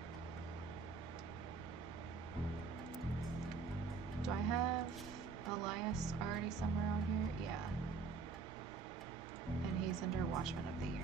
Do I have Elias already somewhere on here? Yeah. And he's under Watchman of the Year.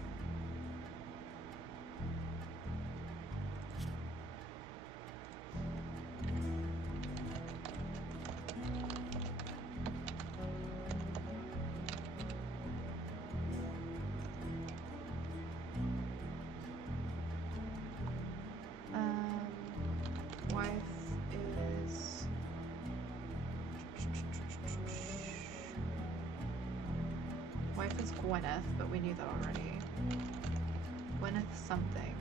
Wife is Gwyneth, but we knew that already. Gwyneth something.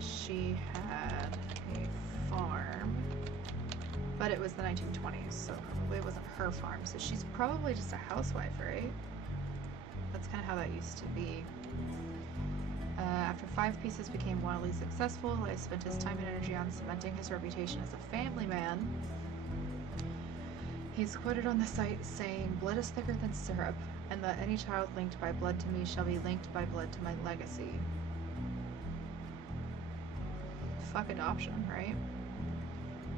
She had a farm, but it was the 1920s, so probably it wasn't her farm. So she's probably just a housewife, right? That's kind of how that used to be. After 5 pieces became wildly successful, Elias spent his time and energy on cementing his reputation as a family man. He's quoted on the site saying, "Blood is thicker than syrup, and that any child linked by blood to me shall be linked by blood to my legacy." Fuck adoption, right?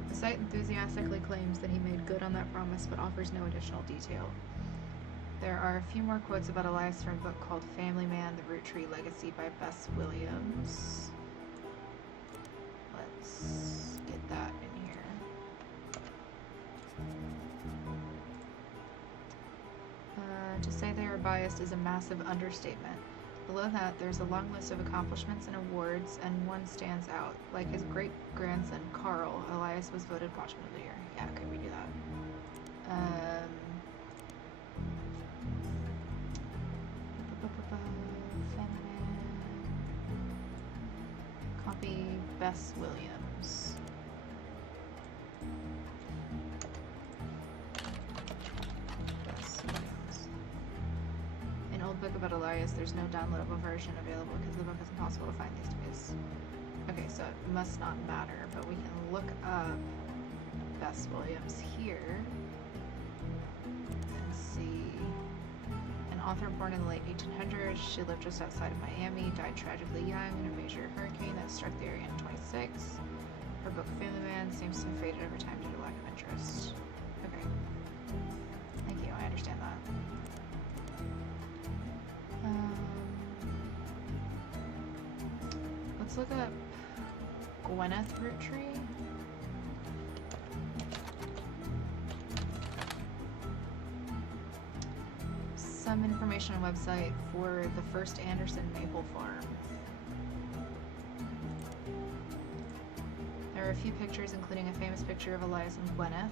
The site enthusiastically claims that he made good on that promise, but offers no additional detail. There are a few more quotes about Elias from a book called Family Man, The Roottrees Legacy by Bess Williams. Let's get that in here. To say they are biased is a massive understatement. Below that, there's a long list of accomplishments and awards, and one stands out. Like his great-grandson, Carl, Elias was voted Watchman of the Year. Yeah, okay, we do that. Copy Bess Williams. An old book about Elias, there's no downloadable version available because the book is impossible to find these days. Okay, so it must not matter, but we can look up Bess Williams here and see. An author born in the late 1800s, she lived just outside of Miami, died tragically young in a major hurricane that struck the area in 26. Her book Family Man seems to have faded over time due to lack of interest. Okay. Thank you, I understand that. Let's look up Gwyneth Roottrees. Some information on the website for the first Anderson Maple Farm. are a few pictures, including a famous picture of Elias and Gwyneth.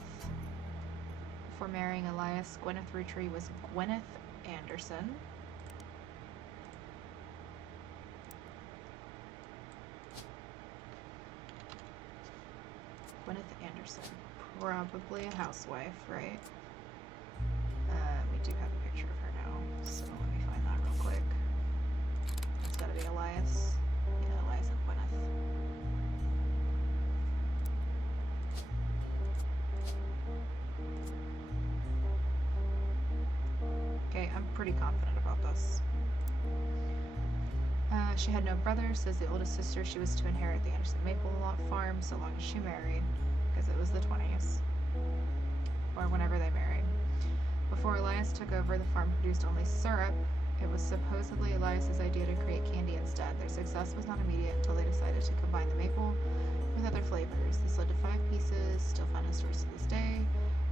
Before marrying Elias, Gwyneth Roottrees was Gwyneth Anderson. Gwyneth Anderson. Probably a housewife, right? We do have a picture of her now, so let me find that real quick. It's gotta be Elias. Yeah, Elias and Gwyneth. Okay, I'm pretty confident about this. She had no brothers, says the oldest sister. She was to inherit the Anderson Maple Lot farm so long as she married, because it was the 20s, or whenever they married. Before Elias took over, the farm produced only syrup. It was supposedly Elias's idea to create candy instead. Their success was not immediate until they decided to combine the maple with other flavors. This led to 5 pieces, still found in stores to this day.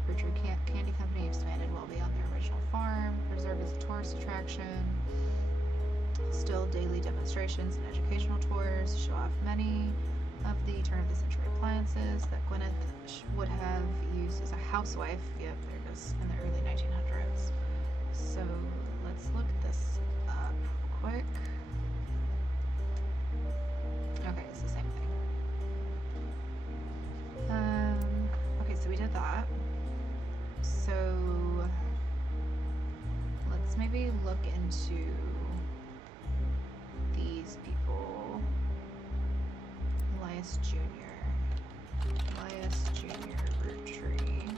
Roottrees Candy Company expanded well beyond their original farm, preserved as a tourist attraction. Still daily demonstrations and educational tours show off many of the turn-of-the-century appliances that Gwyneth would have used as a housewife. Yep, there it is, in the early 1900s. So let's look this up quick. Okay, it's the same thing. Okay, so we did that. So let's maybe look into these people. Elias Jr. Elias Jr. Roottrees.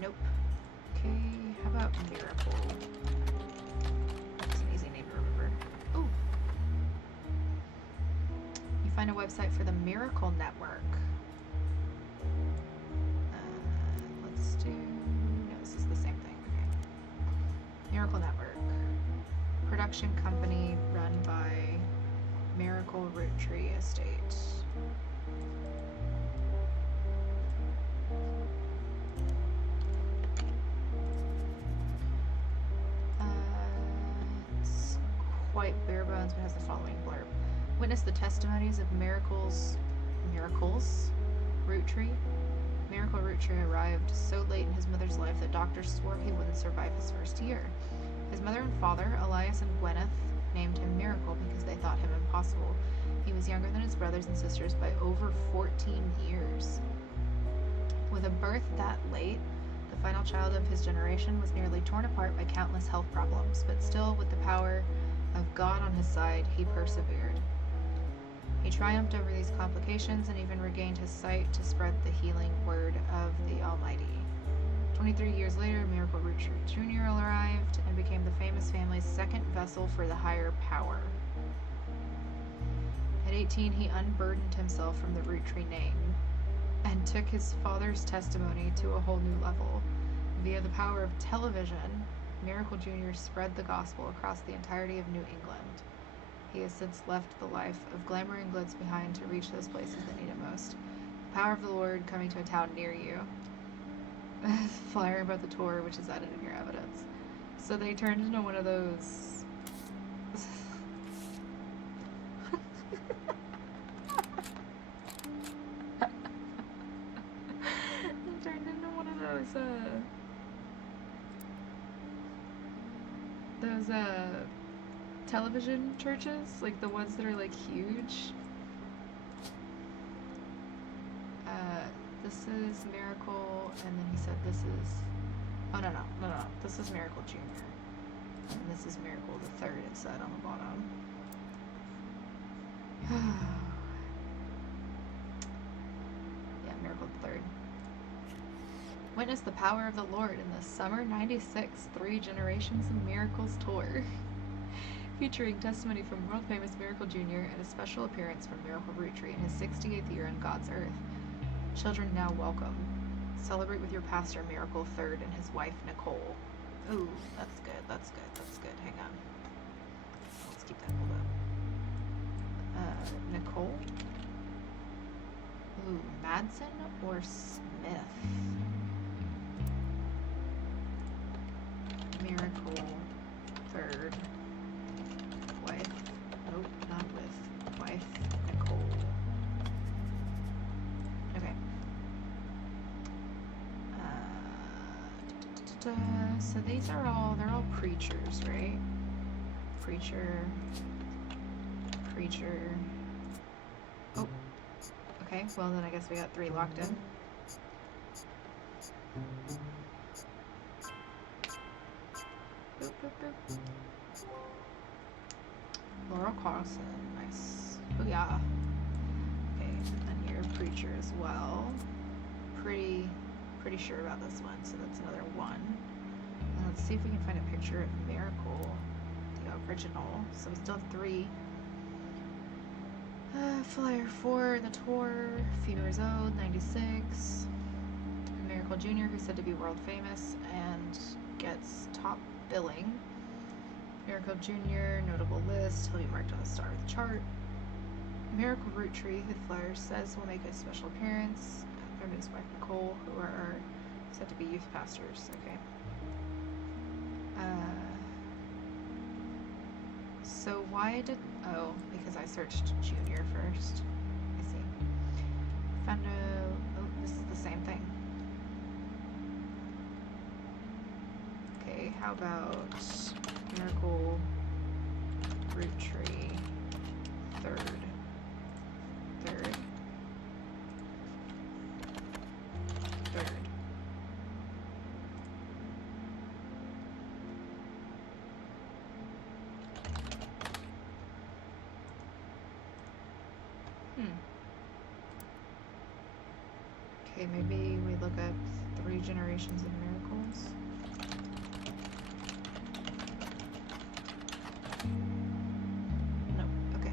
Nope. Okay, how about Miracle? That's an easy name to remember. Oh! You find a website for the Miracle Network. Let's do... No, this is the same thing. Okay. Miracle Network. Production company run by Miracle Roottrees Estate. It's quite bare bones, but has the following blurb. Witness the testimonies of Miracles Roottrees. Miracle Roottrees arrived so late in his mother's life that doctors swore he wouldn't survive his first year. His mother and father, Elias and Gwyneth, named him Miracle because they thought him impossible. He was younger than his brothers and sisters by over 14 years. With a birth that late, the final child of his generation was nearly torn apart by countless health problems, but still, with the power of God on his side, he persevered. He triumphed over these complications and even regained his sight to spread the healing word of the Almighty. 23 years later, Miracle Roottrees Jr. arrived and became the famous family's second vessel for the higher power. At 18, he unburdened himself from the Roottrees name and took his father's testimony to a whole new level. Via the power of television, Miracle Jr. spread the gospel across the entirety of New England. He has since left the life of glamour and glitz behind to reach those places that need it most. The power of the Lord coming to a town near you. Flyer about the tour, which is added in your evidence. So they turned into one of those... They turned into one of those television churches, like the ones that are like huge. This is Miracle, and then he said this is... Oh, no. This is Miracle Jr. And this is Miracle the Third, it said on the bottom. Yeah, Miracle the Third. Witness the power of the Lord in the Summer 96 3 Generations of Miracles tour. Featuring testimony from world-famous Miracle Jr. and a special appearance from Miracle Roottrees in his 68th year on God's earth. Children now welcome. Celebrate with your pastor, Miracle Third, and his wife, Nicole. Ooh, that's good. Hang on. Let's keep that pulled up. Nicole? Ooh, Madsen or Smith? Miracle Third. Wife. Nope, not with. Wife, Nicole. So they're all preachers, right? Preacher. Oh, okay, well then I guess we got 3 locked in. Boop, boop, boop. Laurel Carlson, nice. Booyah. Okay, and then here, preacher as well. Pretty sure about this one, so that's another 1. And let's see if we can find a picture of Miracle, the original. So we still have 3. Flyer 4, the tour, few years old, 96. Miracle Jr., who's said to be world famous and gets top billing. Miracle Jr., notable list, he'll be marked on the star of the chart. Miracle Roottrees, who the flyer says will make a special appearance. Their news wife Nicole, who are said to be youth pastors. Okay. So why did... Oh, because I searched Junior first. I see. Found a... Oh, this is the same thing. Okay, how about Miracle Roottrees third. Okay, maybe we look up 3 generations of miracles. Nope, okay.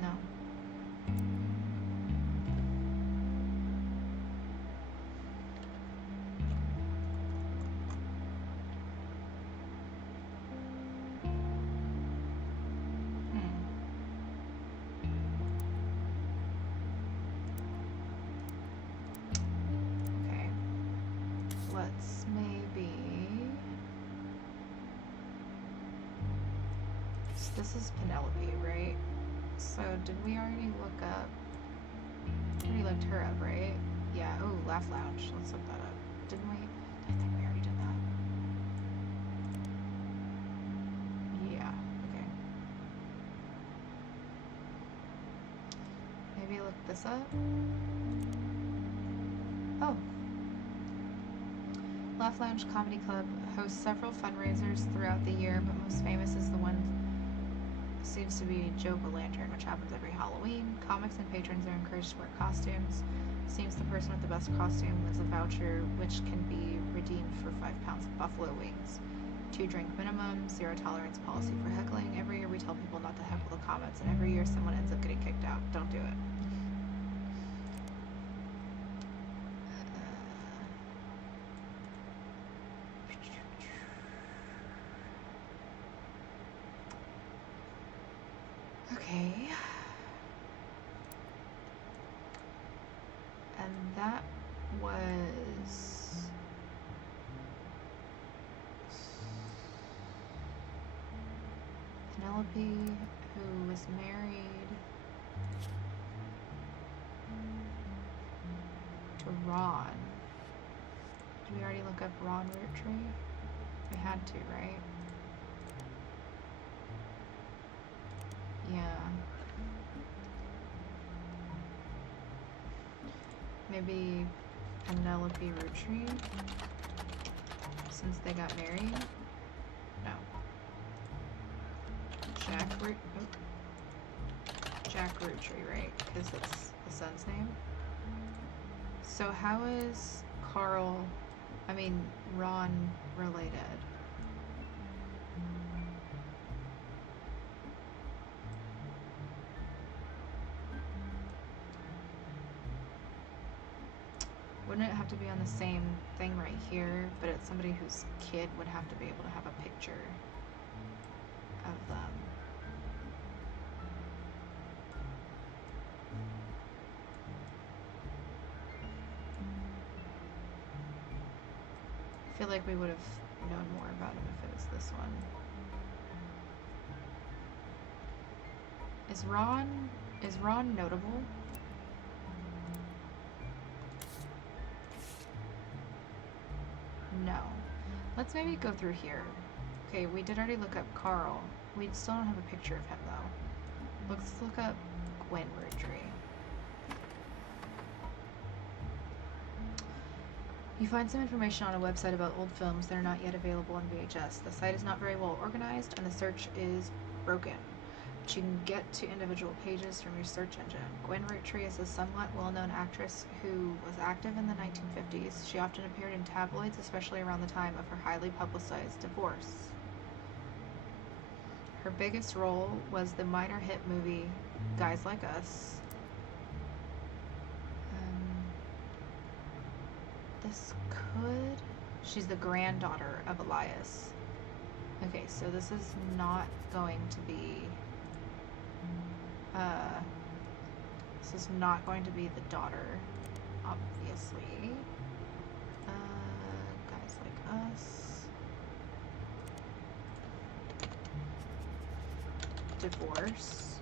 No. Okay. Let's maybe... So this is Penelope, right? So did we already look up... We already looked her up, right? Yeah, oh, Laugh Lounge. Let's look that up. Didn't we? I think we already did that. Yeah, okay. Maybe look this up? Oh. Laugh Lounge Comedy Club hosts several fundraisers throughout the year, but most famous is the one seems to be Joke-a-Lantern, which happens every Halloween. Comics and patrons are encouraged to wear costumes. Seems the person with the best costume wins a voucher, which can be redeemed for 5 pounds of buffalo wings. 2 drink minimum, 0 tolerance policy for heckling. Every year we tell people not to heckle the comments, and every year someone ends up getting kicked out. Don't do it. Okay. And that was... Penelope, who was married to Ron. Did we already look up Ron Roottrees? We had to, right? Yeah. Maybe Penelope Roottrees, since they got married? No. Jack Roottrees, right? Because it's the son's name. So how is Ron related? Wouldn't it have to be on the same thing right here, but it's somebody whose kid would have to be able to have a picture of them? feel like we would have known more about him if it was this one. Is Ron notable? No. Let's maybe go through here. Okay, we did already look up Carl. We still don't have a picture of him though. Let's look up Gwen Roottrees. You find some information on a website about old films that are not yet available on VHS. The site is not very well organized and the search is broken. But you can get to individual pages from your search engine. Gwen Roottrees is a somewhat well-known actress who was active in the 1950s. She often appeared in tabloids, especially around the time of her highly publicized divorce. Her biggest role was the minor hit movie Guys Like Us. She's the granddaughter of Elias. Okay, so this is not going to be, this is not going to be the daughter, obviously. Guys Like Us. Divorce.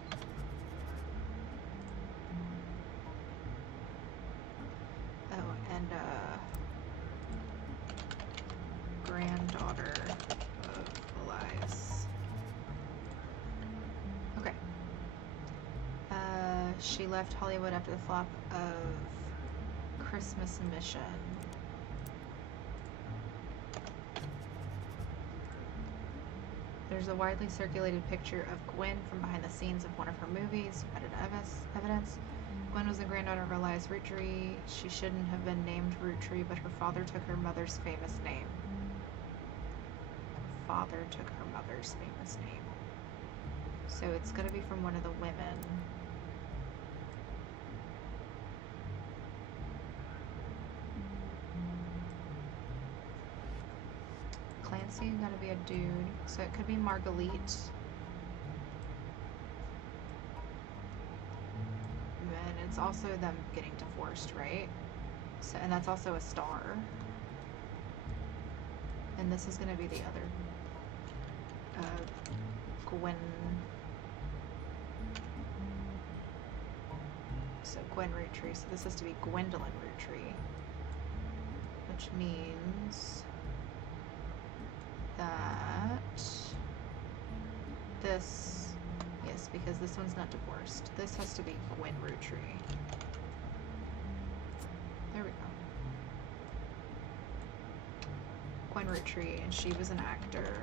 Oh, and, granddaughter of Elias. Okay. She left Hollywood after the flop of Christmas Mission. There's a widely circulated picture of Gwen from behind the scenes of one of her movies. Added evidence. Gwen was the granddaughter of Elias Roottrees. She shouldn't have been named Roottrees, but her father took her mother's famous name. So it's going to be from one of the women. Clancy got to be a dude, so it could be Marguerite. And it's also them getting divorced, right? So, and that's also a star. And this is going to be the other Gwen. So Gwen Roottrees. So this has to be Gwendolyn Roottrees, which means that this, yes, because this one's not divorced. This has to be Gwen Roottrees. There we go. Gwen Roottrees, and she was an actor.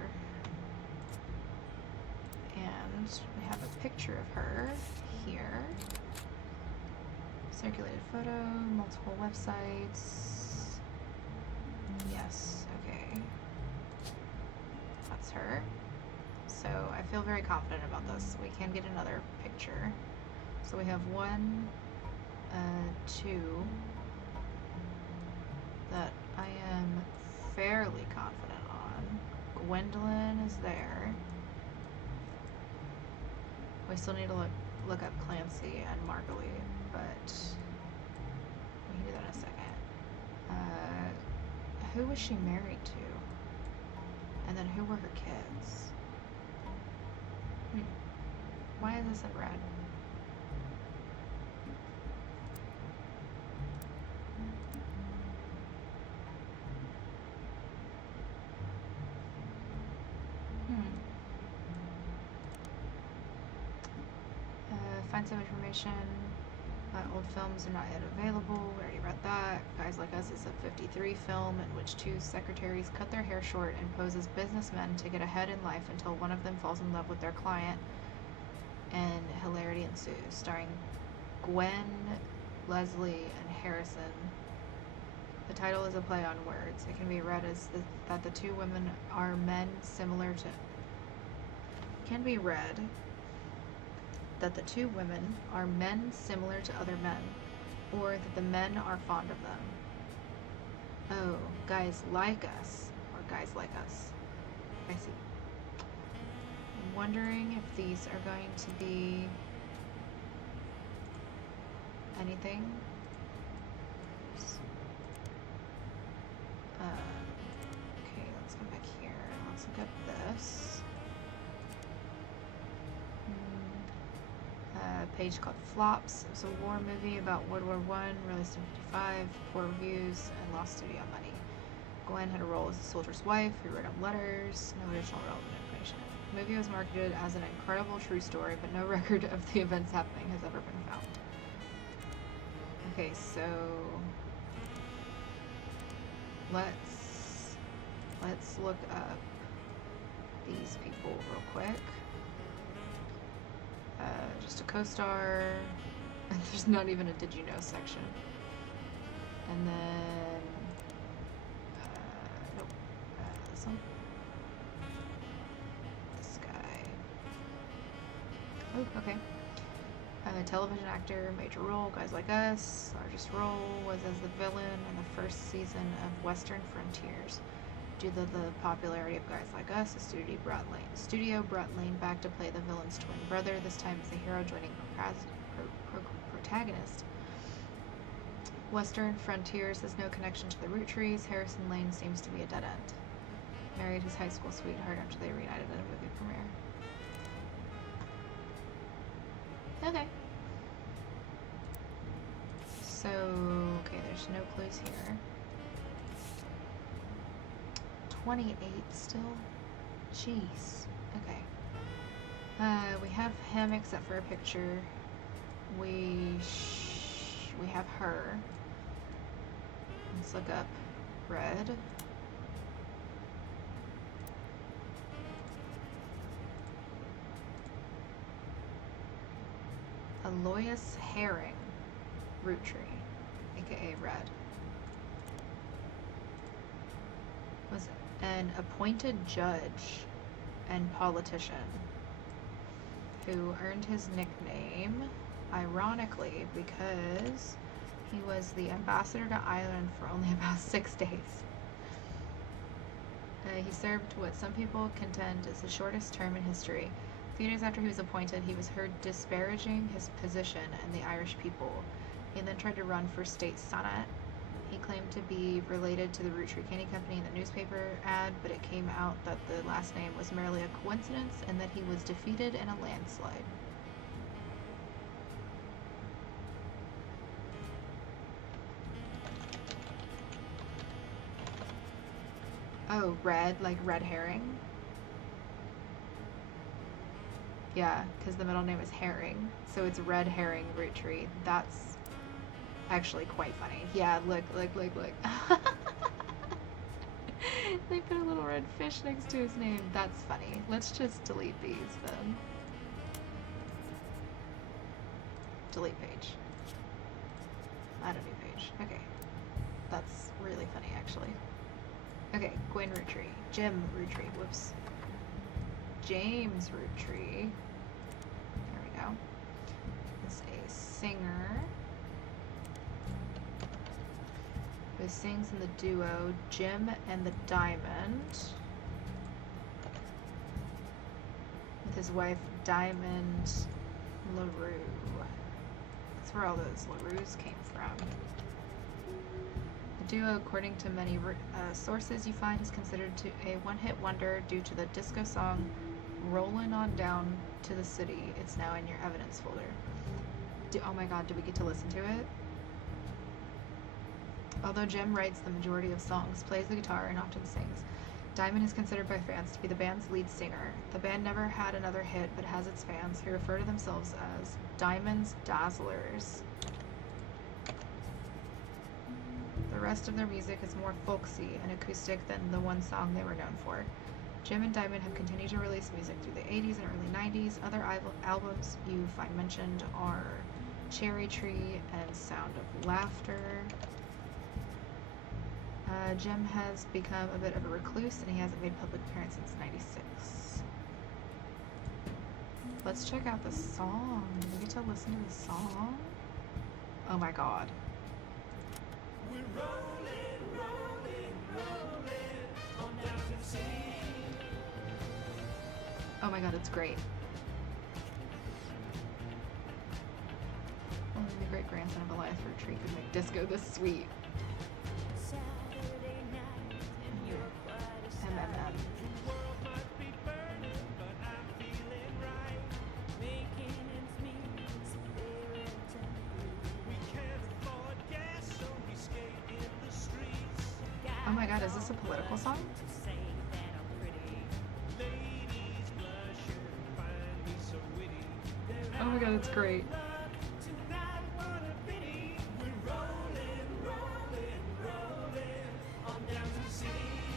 And we have a picture of her here. Circulated photo, multiple websites. Yes, okay. That's her. So I feel very confident about this. We can get another picture. So we have 1, 2 that I am fairly confident on. Gwendolyn is there. We still need to look up Clancy and Marguerite, but we can do that in a second. Who was she married to? And then who were her kids? Why is this in red? Find some information. Old films are not yet available. We already read that. Guys Like Us is a 53 film in which 2 secretaries cut their hair short and pose as businessmen to get ahead in life until one of them falls in love with their client and hilarity ensues. Starring Gwen, Leslie, and Harrison. The title is a play on words. It can be read as that the 2 women are men similar to... Can be read that the 2 women are men similar to other men, or that the men are fond of them. Oh, guys like us, or guys like us. I see. I'm wondering if these are going to be anything. house. A page called Flops. It was a war movie about World War I, released in 1955, poor reviews, and lost studio money. Gwen had a role as a soldier's wife who wrote him letters, no additional relevant information. The movie was marketed as an incredible true story, but no record of the events happening has ever been found. Okay, so let's look up these people real quick. Just a co-star. There's not even a did you know section. And then nope. This guy. Oh, okay. Television actor, major role, Guys Like Us. Largest role was as the villain in the first season of Western Frontiers. Due to the popularity of Guys Like Us, the studio brought Lane back to play the villain's twin brother, this time as a hero joining protagonist. Western Frontiers has no connection to the Roottrees. Harrison Lane seems to be a dead end. Married his high school sweetheart after they reunited at a movie premiere. Okay. So, okay, there's no clues here. 28 still? Jeez. Okay. We have him except for a picture. We have her. Let's look up Red. Aloysius Herring, Roottrees, aka Red, was an appointed judge and politician who earned his nickname, ironically, because he was the ambassador to Ireland for only about 6 days. He served what some people contend is the shortest term in history. A few days after he was appointed, he was heard disparaging his position and the Irish people. He then tried to run for state senate. He claimed to be related to the Roottrees Candy Company in the newspaper ad, but it came out that the last name was merely a coincidence and that he was defeated in a landslide. Oh, red, like red herring? Yeah, because the middle name is Herring, so it's Red Herring Roottrees. That's actually quite funny. Yeah, look. They put a little red fish next to his name. That's funny. Let's just delete these then. Delete page. I don't need page. Okay. That's really funny, actually. Okay, Gwen Roottrees. Jim Roottrees. Whoops. James Roottrees. There we go. Is a singer who sings in the duo Jim and the Diamond with his wife Diamond LaRue. That's where all those LaRues came from. The duo, according to many sources you find, is considered to a one-hit wonder due to the disco song Rollin' On Down to the City. It's now in your evidence folder. Oh my god, did we get to listen to it? Although Jim writes the majority of songs, plays the guitar, and often sings, Diamond is considered by fans to be the band's lead singer. The band never had another hit, but has its fans who refer to themselves as Diamond's Dazzlers. The rest of their music is more folksy and acoustic than the one song they were known for. Jim and Diamond have continued to release music through the 80s and early 90s. Other albums you find mentioned are Cherry Tree and Sound of Laughter. Jim has become a bit of a recluse and he hasn't made public appearance since '96. Let's check out the song. Do we get to listen to the song? Oh my god. We're rolling on down to the sea. Oh my god, it's great. Only the great grandson of Elias Roottrees could make disco this sweet. MMM. The world might be burning. my god, is this a political song? Oh my god, it's great.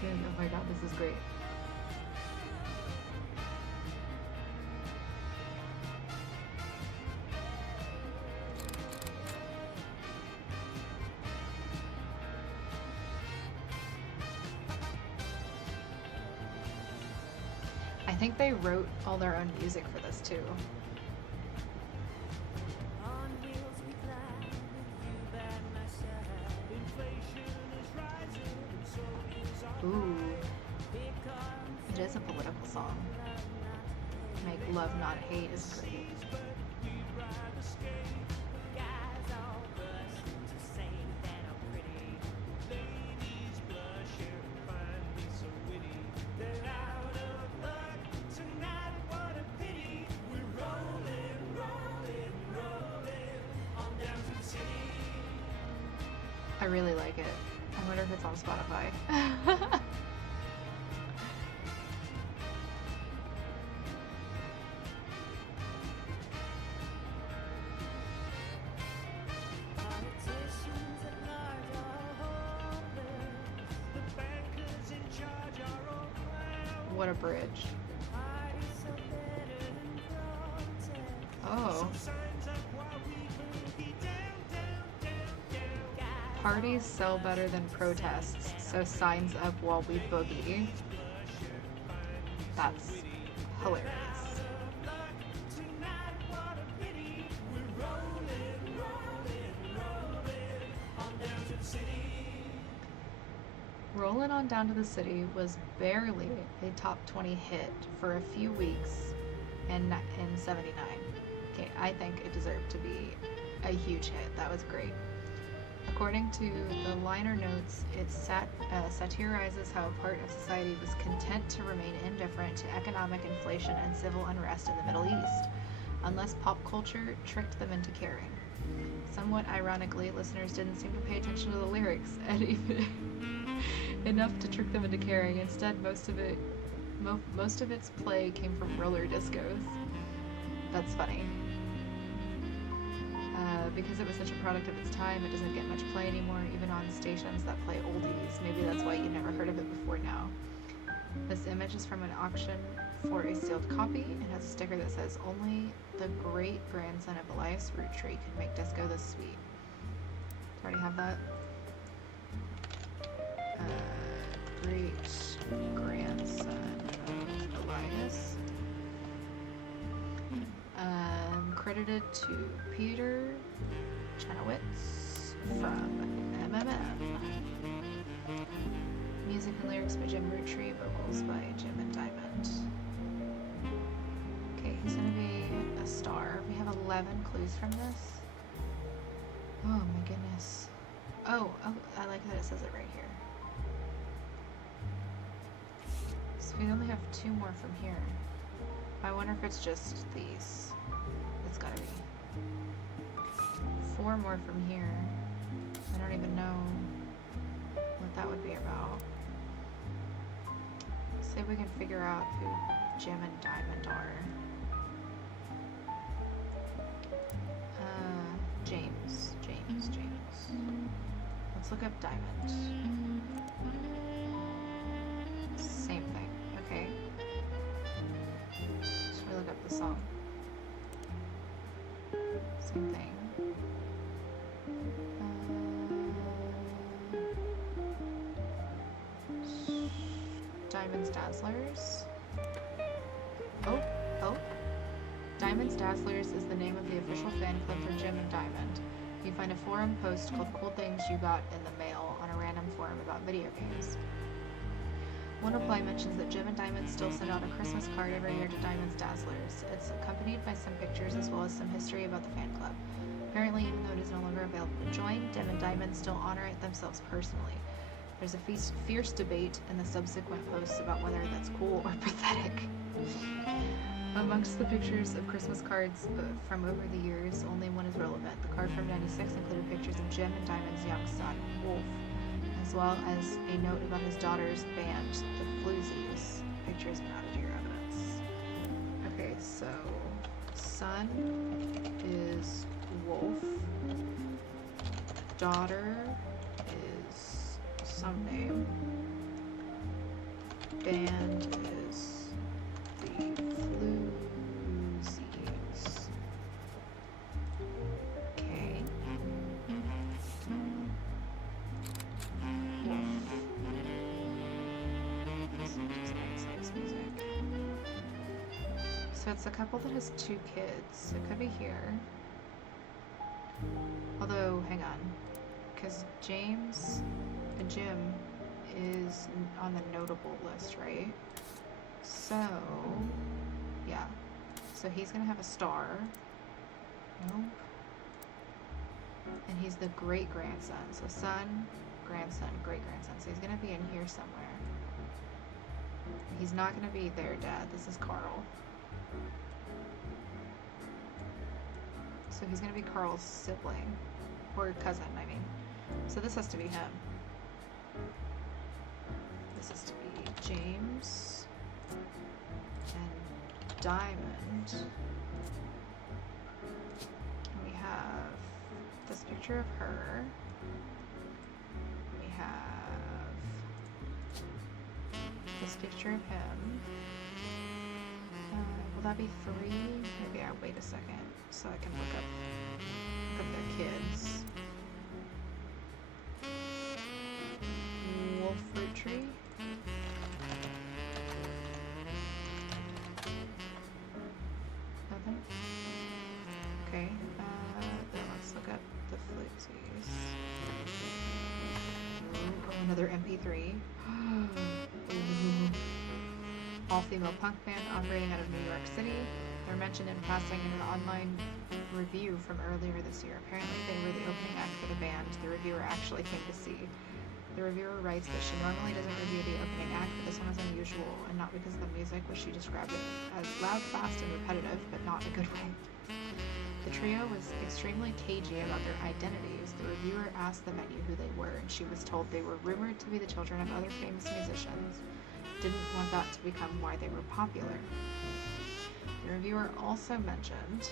Dude, oh my god, this is great. I think they wrote all their own music for this too. Ooh. It is a political song. Make love not hate is great. I really like it. I wonder if it's on Spotify. What a bridge. Oh. Parties sell better than protests, so signs up while we boogie. That's hilarious. Rollin' On Down to the City was barely a top 20 hit for a few weeks in 79. Okay, I think it deserved to be a huge hit. That was great. According to the liner notes, it satirizes how a part of society was content to remain indifferent to economic inflation and civil unrest in the Middle East, unless pop culture tricked them into caring. Somewhat ironically, listeners didn't seem to pay attention to the lyrics, and even enough to trick them into caring. Instead, most of its play came from roller discos. That's funny. Because it was such a product of its time, it doesn't get much play anymore, even on stations that play oldies. Maybe that's why you never heard of it before now. This image is from an auction for a sealed copy. It has a sticker that says, "Only the great grandson of Elias Roottree could make disco this sweet." Do I already have that? Great grandson of Elias. Credited to Peter Chenowitz from MMM. Music and lyrics by Jim Roottree, vocals by Jim and Diamond. Okay, he's gonna be a star. We have 11 clues from this. Oh my goodness. Oh, I like that it says it right here. So we only have 2 more from here. I wonder if it's just these. It's gotta be 4 more from here. I don't even know what that would be about. See if we can figure out who Jim and Diamond are. James. Let's look up Diamond. Same thing, okay. Should we look up the song? Same thing. Diamond's Dazzlers. Oh. Diamond's Dazzlers is the name of the official fan club for Jim and Diamond. You find a forum post called Cool Things You Got in the Mail on a random forum about video games. One reply mentions that Jim and Diamond still send out a Christmas card every year to Diamond's Dazzlers. It's accompanied by some pictures as well as some history about the fan club. Apparently, even though it is no longer available to join, Jim and Diamond still honor it themselves personally. There's a fierce debate in the subsequent posts about whether that's cool or pathetic. Amongst the pictures of Christmas cards from over the years, only one is relevant. The card from '96 included pictures of Jim and Diamond's young son, Wolf, as well as a note about his daughter's band, the Floozies. Picture has been added to your evidence. Okay, so son is Wolf. Daughter is some name. Band is the Floozies. Okay. So it's a couple that has 2 kids. It could be here. Although, hang on. Because Jim is on the notable list, right? So, yeah. So he's gonna have a star. Nope. And he's the great-grandson. So son, grandson, great-grandson. So he's gonna be in here somewhere. He's not gonna be their dad. This is Carl. So he's gonna be Carl's sibling. Or cousin, I mean. So this has to be him. This has to be James and Diamond. And we have this picture of her. We have this picture of him. Will that be 3? Maybe I'll wait a second so I can look up their kids. Wolf Roottrees. Nothing? Okay, then let's look up the Floozies. Oh, another MP3. All-female punk band operating out of New York City. They're mentioned in passing in an online review from earlier this year. Apparently they were the opening act for the band the reviewer actually came to see. The reviewer writes that she normally doesn't review the opening act, but this one was unusual, and not because of the music, which she described it as loud, fast, and repetitive, but not in a good way. The trio was extremely cagey about their identities. The reviewer asked the venue who they were, and she was told they were rumored to be the children of other famous musicians. Didn't want that to become why they were popular. The reviewer also mentioned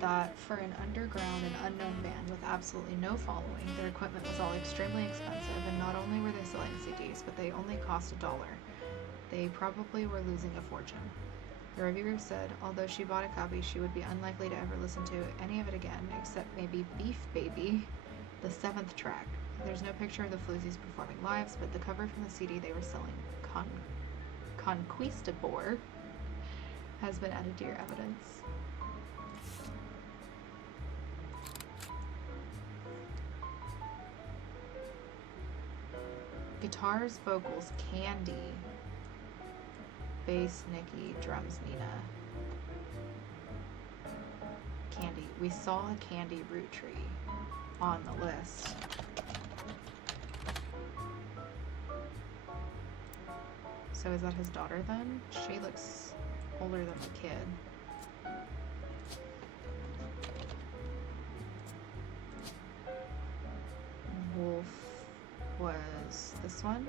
that for an underground and unknown band with absolutely no following, their equipment was all extremely expensive, and not only were they selling CDs, but they only cost $1. They probably were losing a fortune. The reviewer said, although she bought a copy, she would be unlikely to ever listen to any of it again, except maybe Beef Baby, the 7th track. There's no picture of the Floozies performing live, but the cover from the CD they were selling, Conquistador, has been added to your evidence. Guitars, vocals, Candy. Bass, Nikki. Drums, Nina. Candy. We saw a Candy Roottrees on the list. So is that his daughter then? She looks older than the kid. Wolf was this one.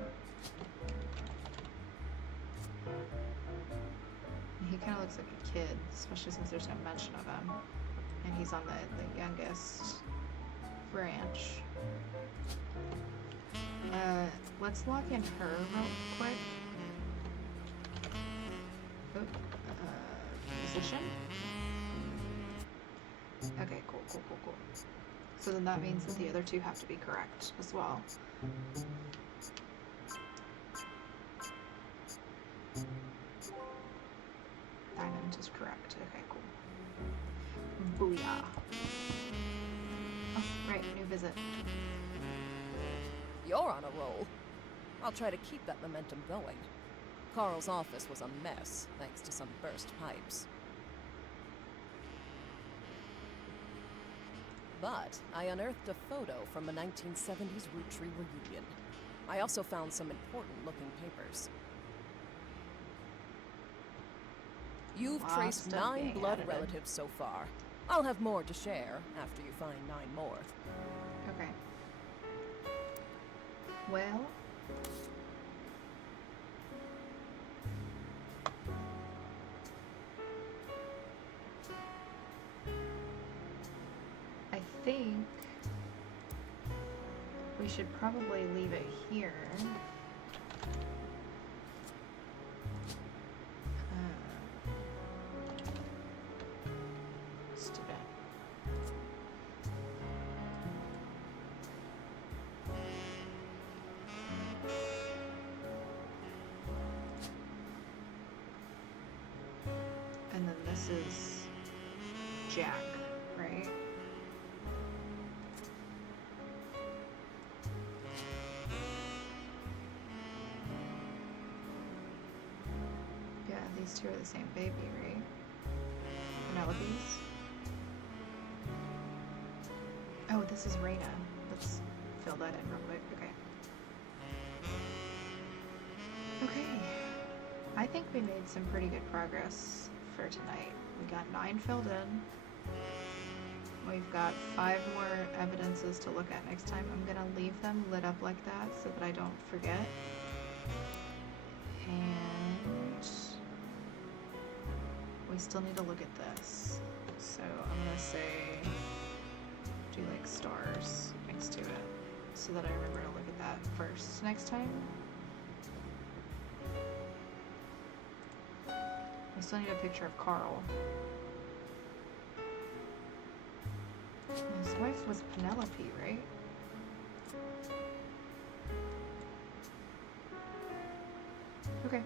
He kind of looks like a kid, especially since there's no mention of him. And he's on the youngest branch. Let's lock in her real quick. Musician? Okay, cool. So then that means that the other 2 have to be correct as well. Diamond is correct. Okay, cool. Booyah. Oh, right, new visit. You're on a roll. I'll try to keep that momentum going. Carl's office was a mess, thanks to some burst pipes. But I unearthed a photo from a 1970s Roottrees reunion. I also found some important-looking papers. You've Lots traced of 9 being blood edited. relatives so far. I'll have more to share after you find 9 more. Okay. Well, I think we should probably leave it here. Student. And then this is Jack, right? Yeah, these two are the same baby, right? Penelope's. Oh, this is Raina. Let's fill that in real quick. Okay. Okay. I think we made some pretty good progress for tonight. We got 9 filled in. We've got 5 more evidences to look at next time. I'm gonna leave them lit up like that so that I don't forget. And we still need to look at this. So I'm gonna say, do like stars next to it so that I remember to look at that first next time. I still need a picture of Carl. His wife was Penelope, right? Okay.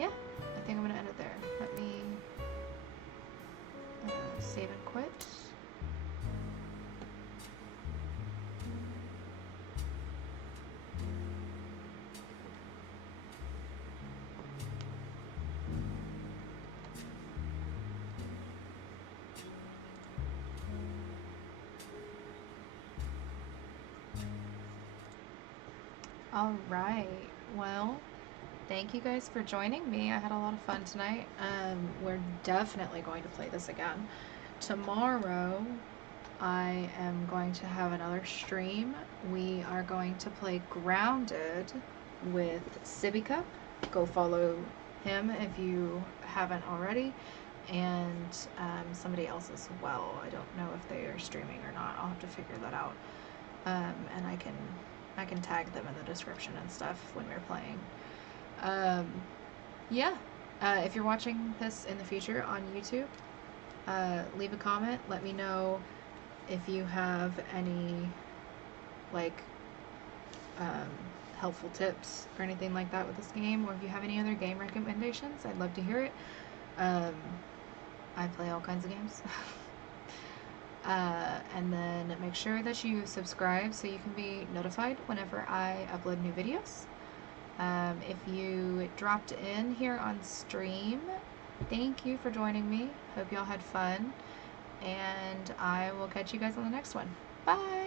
Yeah, I think I'm gonna end it there. Let me save and quit. All right. Well, thank you guys for joining me. I had a lot of fun tonight. We're definitely going to play this again. Tomorrow, I am going to have another stream. We are going to play Grounded with Civicup. Go follow him if you haven't already. And somebody else as well. I don't know if they are streaming or not. I'll have to figure that out. And I can tag them in the description and stuff when we're playing. Yeah. If you're watching this in the future on YouTube, leave a comment. Let me know if you have any helpful tips or anything like that with this game, or if you have any other game recommendations, I'd love to hear it. I play all kinds of games. And then make sure that you subscribe so you can be notified whenever I upload new videos. If you dropped in here on stream, thank you for joining me. Hope y'all had fun, and I will catch you guys on the next one. Bye!